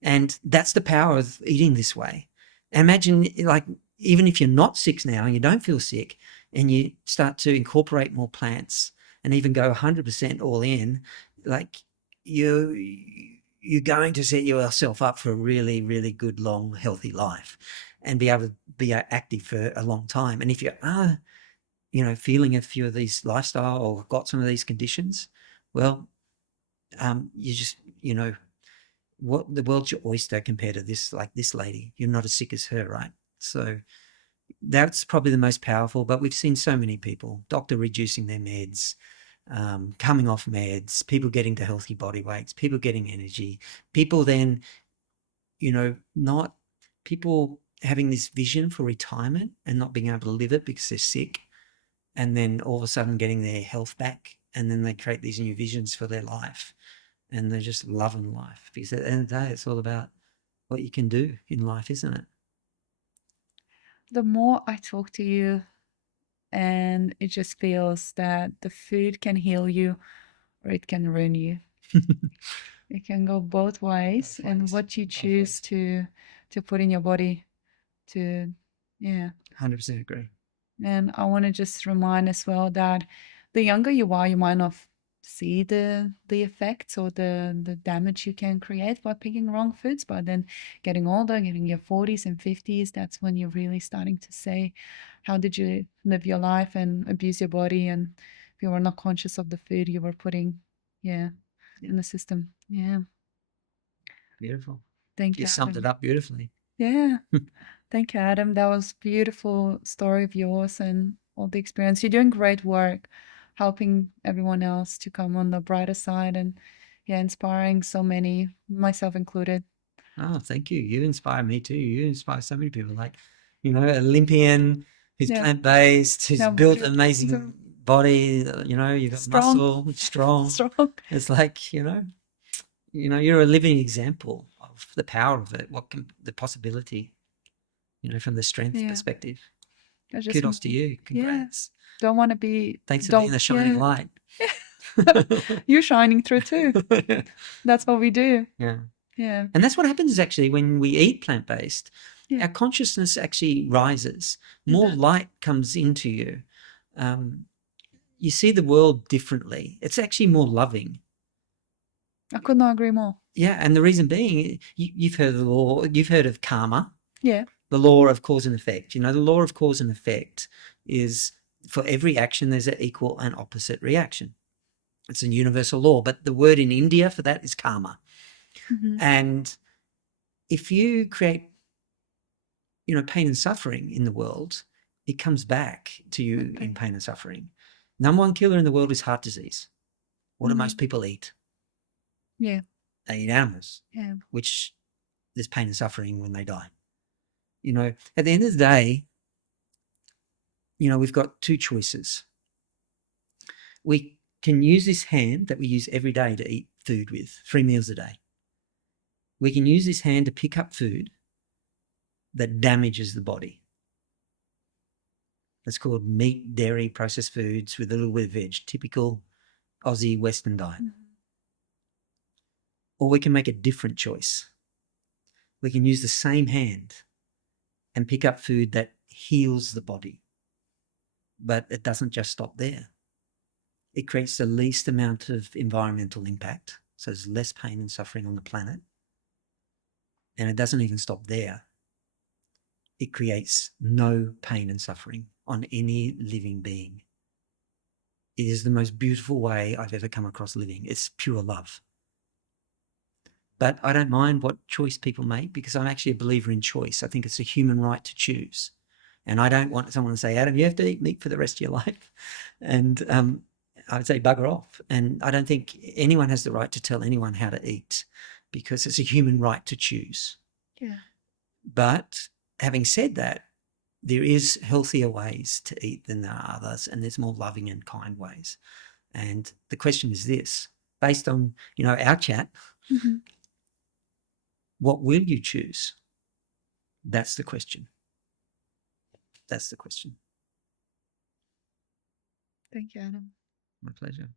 And that's the power of eating this way. And imagine, like, even if you're not sick now and you don't feel sick and you start to incorporate more plants and even go 100% all in, like you're going to set yourself up for a really, really good, long, healthy life and be able to be active for a long time. And if you are, feeling a few of these lifestyle or got some of these conditions, well, you just, what the world's your oyster compared to this, like this lady. You're not as sick as her, right? So that's probably the most powerful. But we've seen so many people, doctor reducing their meds, coming off meds, people getting to healthy body weights, people getting energy, people then, not people having this vision for retirement and not being able to live it because they're sick, and then all of a sudden getting their health back, and then they create these new visions for their life, and they're just loving life, because at the end of the day it's all about what you can do in life, isn't it? The more I talk to you, and it just feels that the food can heal you or it can ruin you. It can go both ways, Both and ways. what you Both choose ways. to put in your body to, yeah. 100% agree. And I want to just remind as well that the younger you are, you might not see the effects or the damage you can create by picking wrong foods. But then getting older, getting your 40s and 50s, that's when you're really starting to say, how did you live your life and abuse your body? And if you were not conscious of the food you were putting, yeah, Yeah, in the system. Yeah. beautiful. Thank You you, summed it Adam. up beautifully. Yeah. Thank you, Adam. That was beautiful story of yours and all the experience. You're doing great work helping everyone else to come on the brighter side and yeah, inspiring so many, myself included. Oh, thank you. You inspire me too. You inspire so many people. Like, Olympian who's Yeah. plant-based, who's Now built body an so amazing body. You've got strong. muscle, strong. Strong. It's like, You know, you're a living example of the power of it. The possibility, you know, from the strength Yeah. perspective. I just Kudos to you. Congrats. don't want to be. Thanks for being the shining light. You're shining through too. That's what we do. Yeah. Yeah. And that's what happens actually when we eat plant-based. Yeah. Our consciousness actually rises. More light comes into you. You see the world differently. It's actually more loving. I could not agree more. Yeah, and the reason being, you've heard of the law, you've heard of karma. Yeah. The law of cause and effect. You know, the law of cause and effect is for every action, there's an equal and opposite reaction. It's a universal law, but the word in India for that is karma. Mm-hmm. And if you create, you know, pain and suffering in the world, it comes back to you in pain and suffering. Number one killer in the world is heart disease. What do most people eat? Yeah. They eat animals, which there's pain and suffering when they die. You know, at the end of the day, you know, we've got two choices. We can use this hand that we use every day to eat food with, 3 meals a day. We can use this hand to pick up food that damages the body. That's called meat, dairy, processed foods with a little bit of veg, typical Aussie Western diet. Or we can make a different choice. We can use the same hand and pick up food that heals the body. But it doesn't just stop there. It creates the least amount of environmental impact, so there's less pain and suffering on the planet. And it doesn't even stop there. It creates no pain and suffering on any living being. It is the most beautiful way I've ever come across living. It's pure love. But I don't mind what choice people make because I'm actually a believer in choice. I think it's a human right to choose. And I don't want someone to say, Adam, you have to eat meat for the rest of your life. And I would say bugger off. And I don't think anyone has the right to tell anyone how to eat because it's a human right to choose. Yeah. But having said that, there is healthier ways to eat than there are others, and there's more loving and kind ways. And the question is this, based on, you know, our chat, what will you choose? That's the question. That's the question. Thank you, Adam. My pleasure.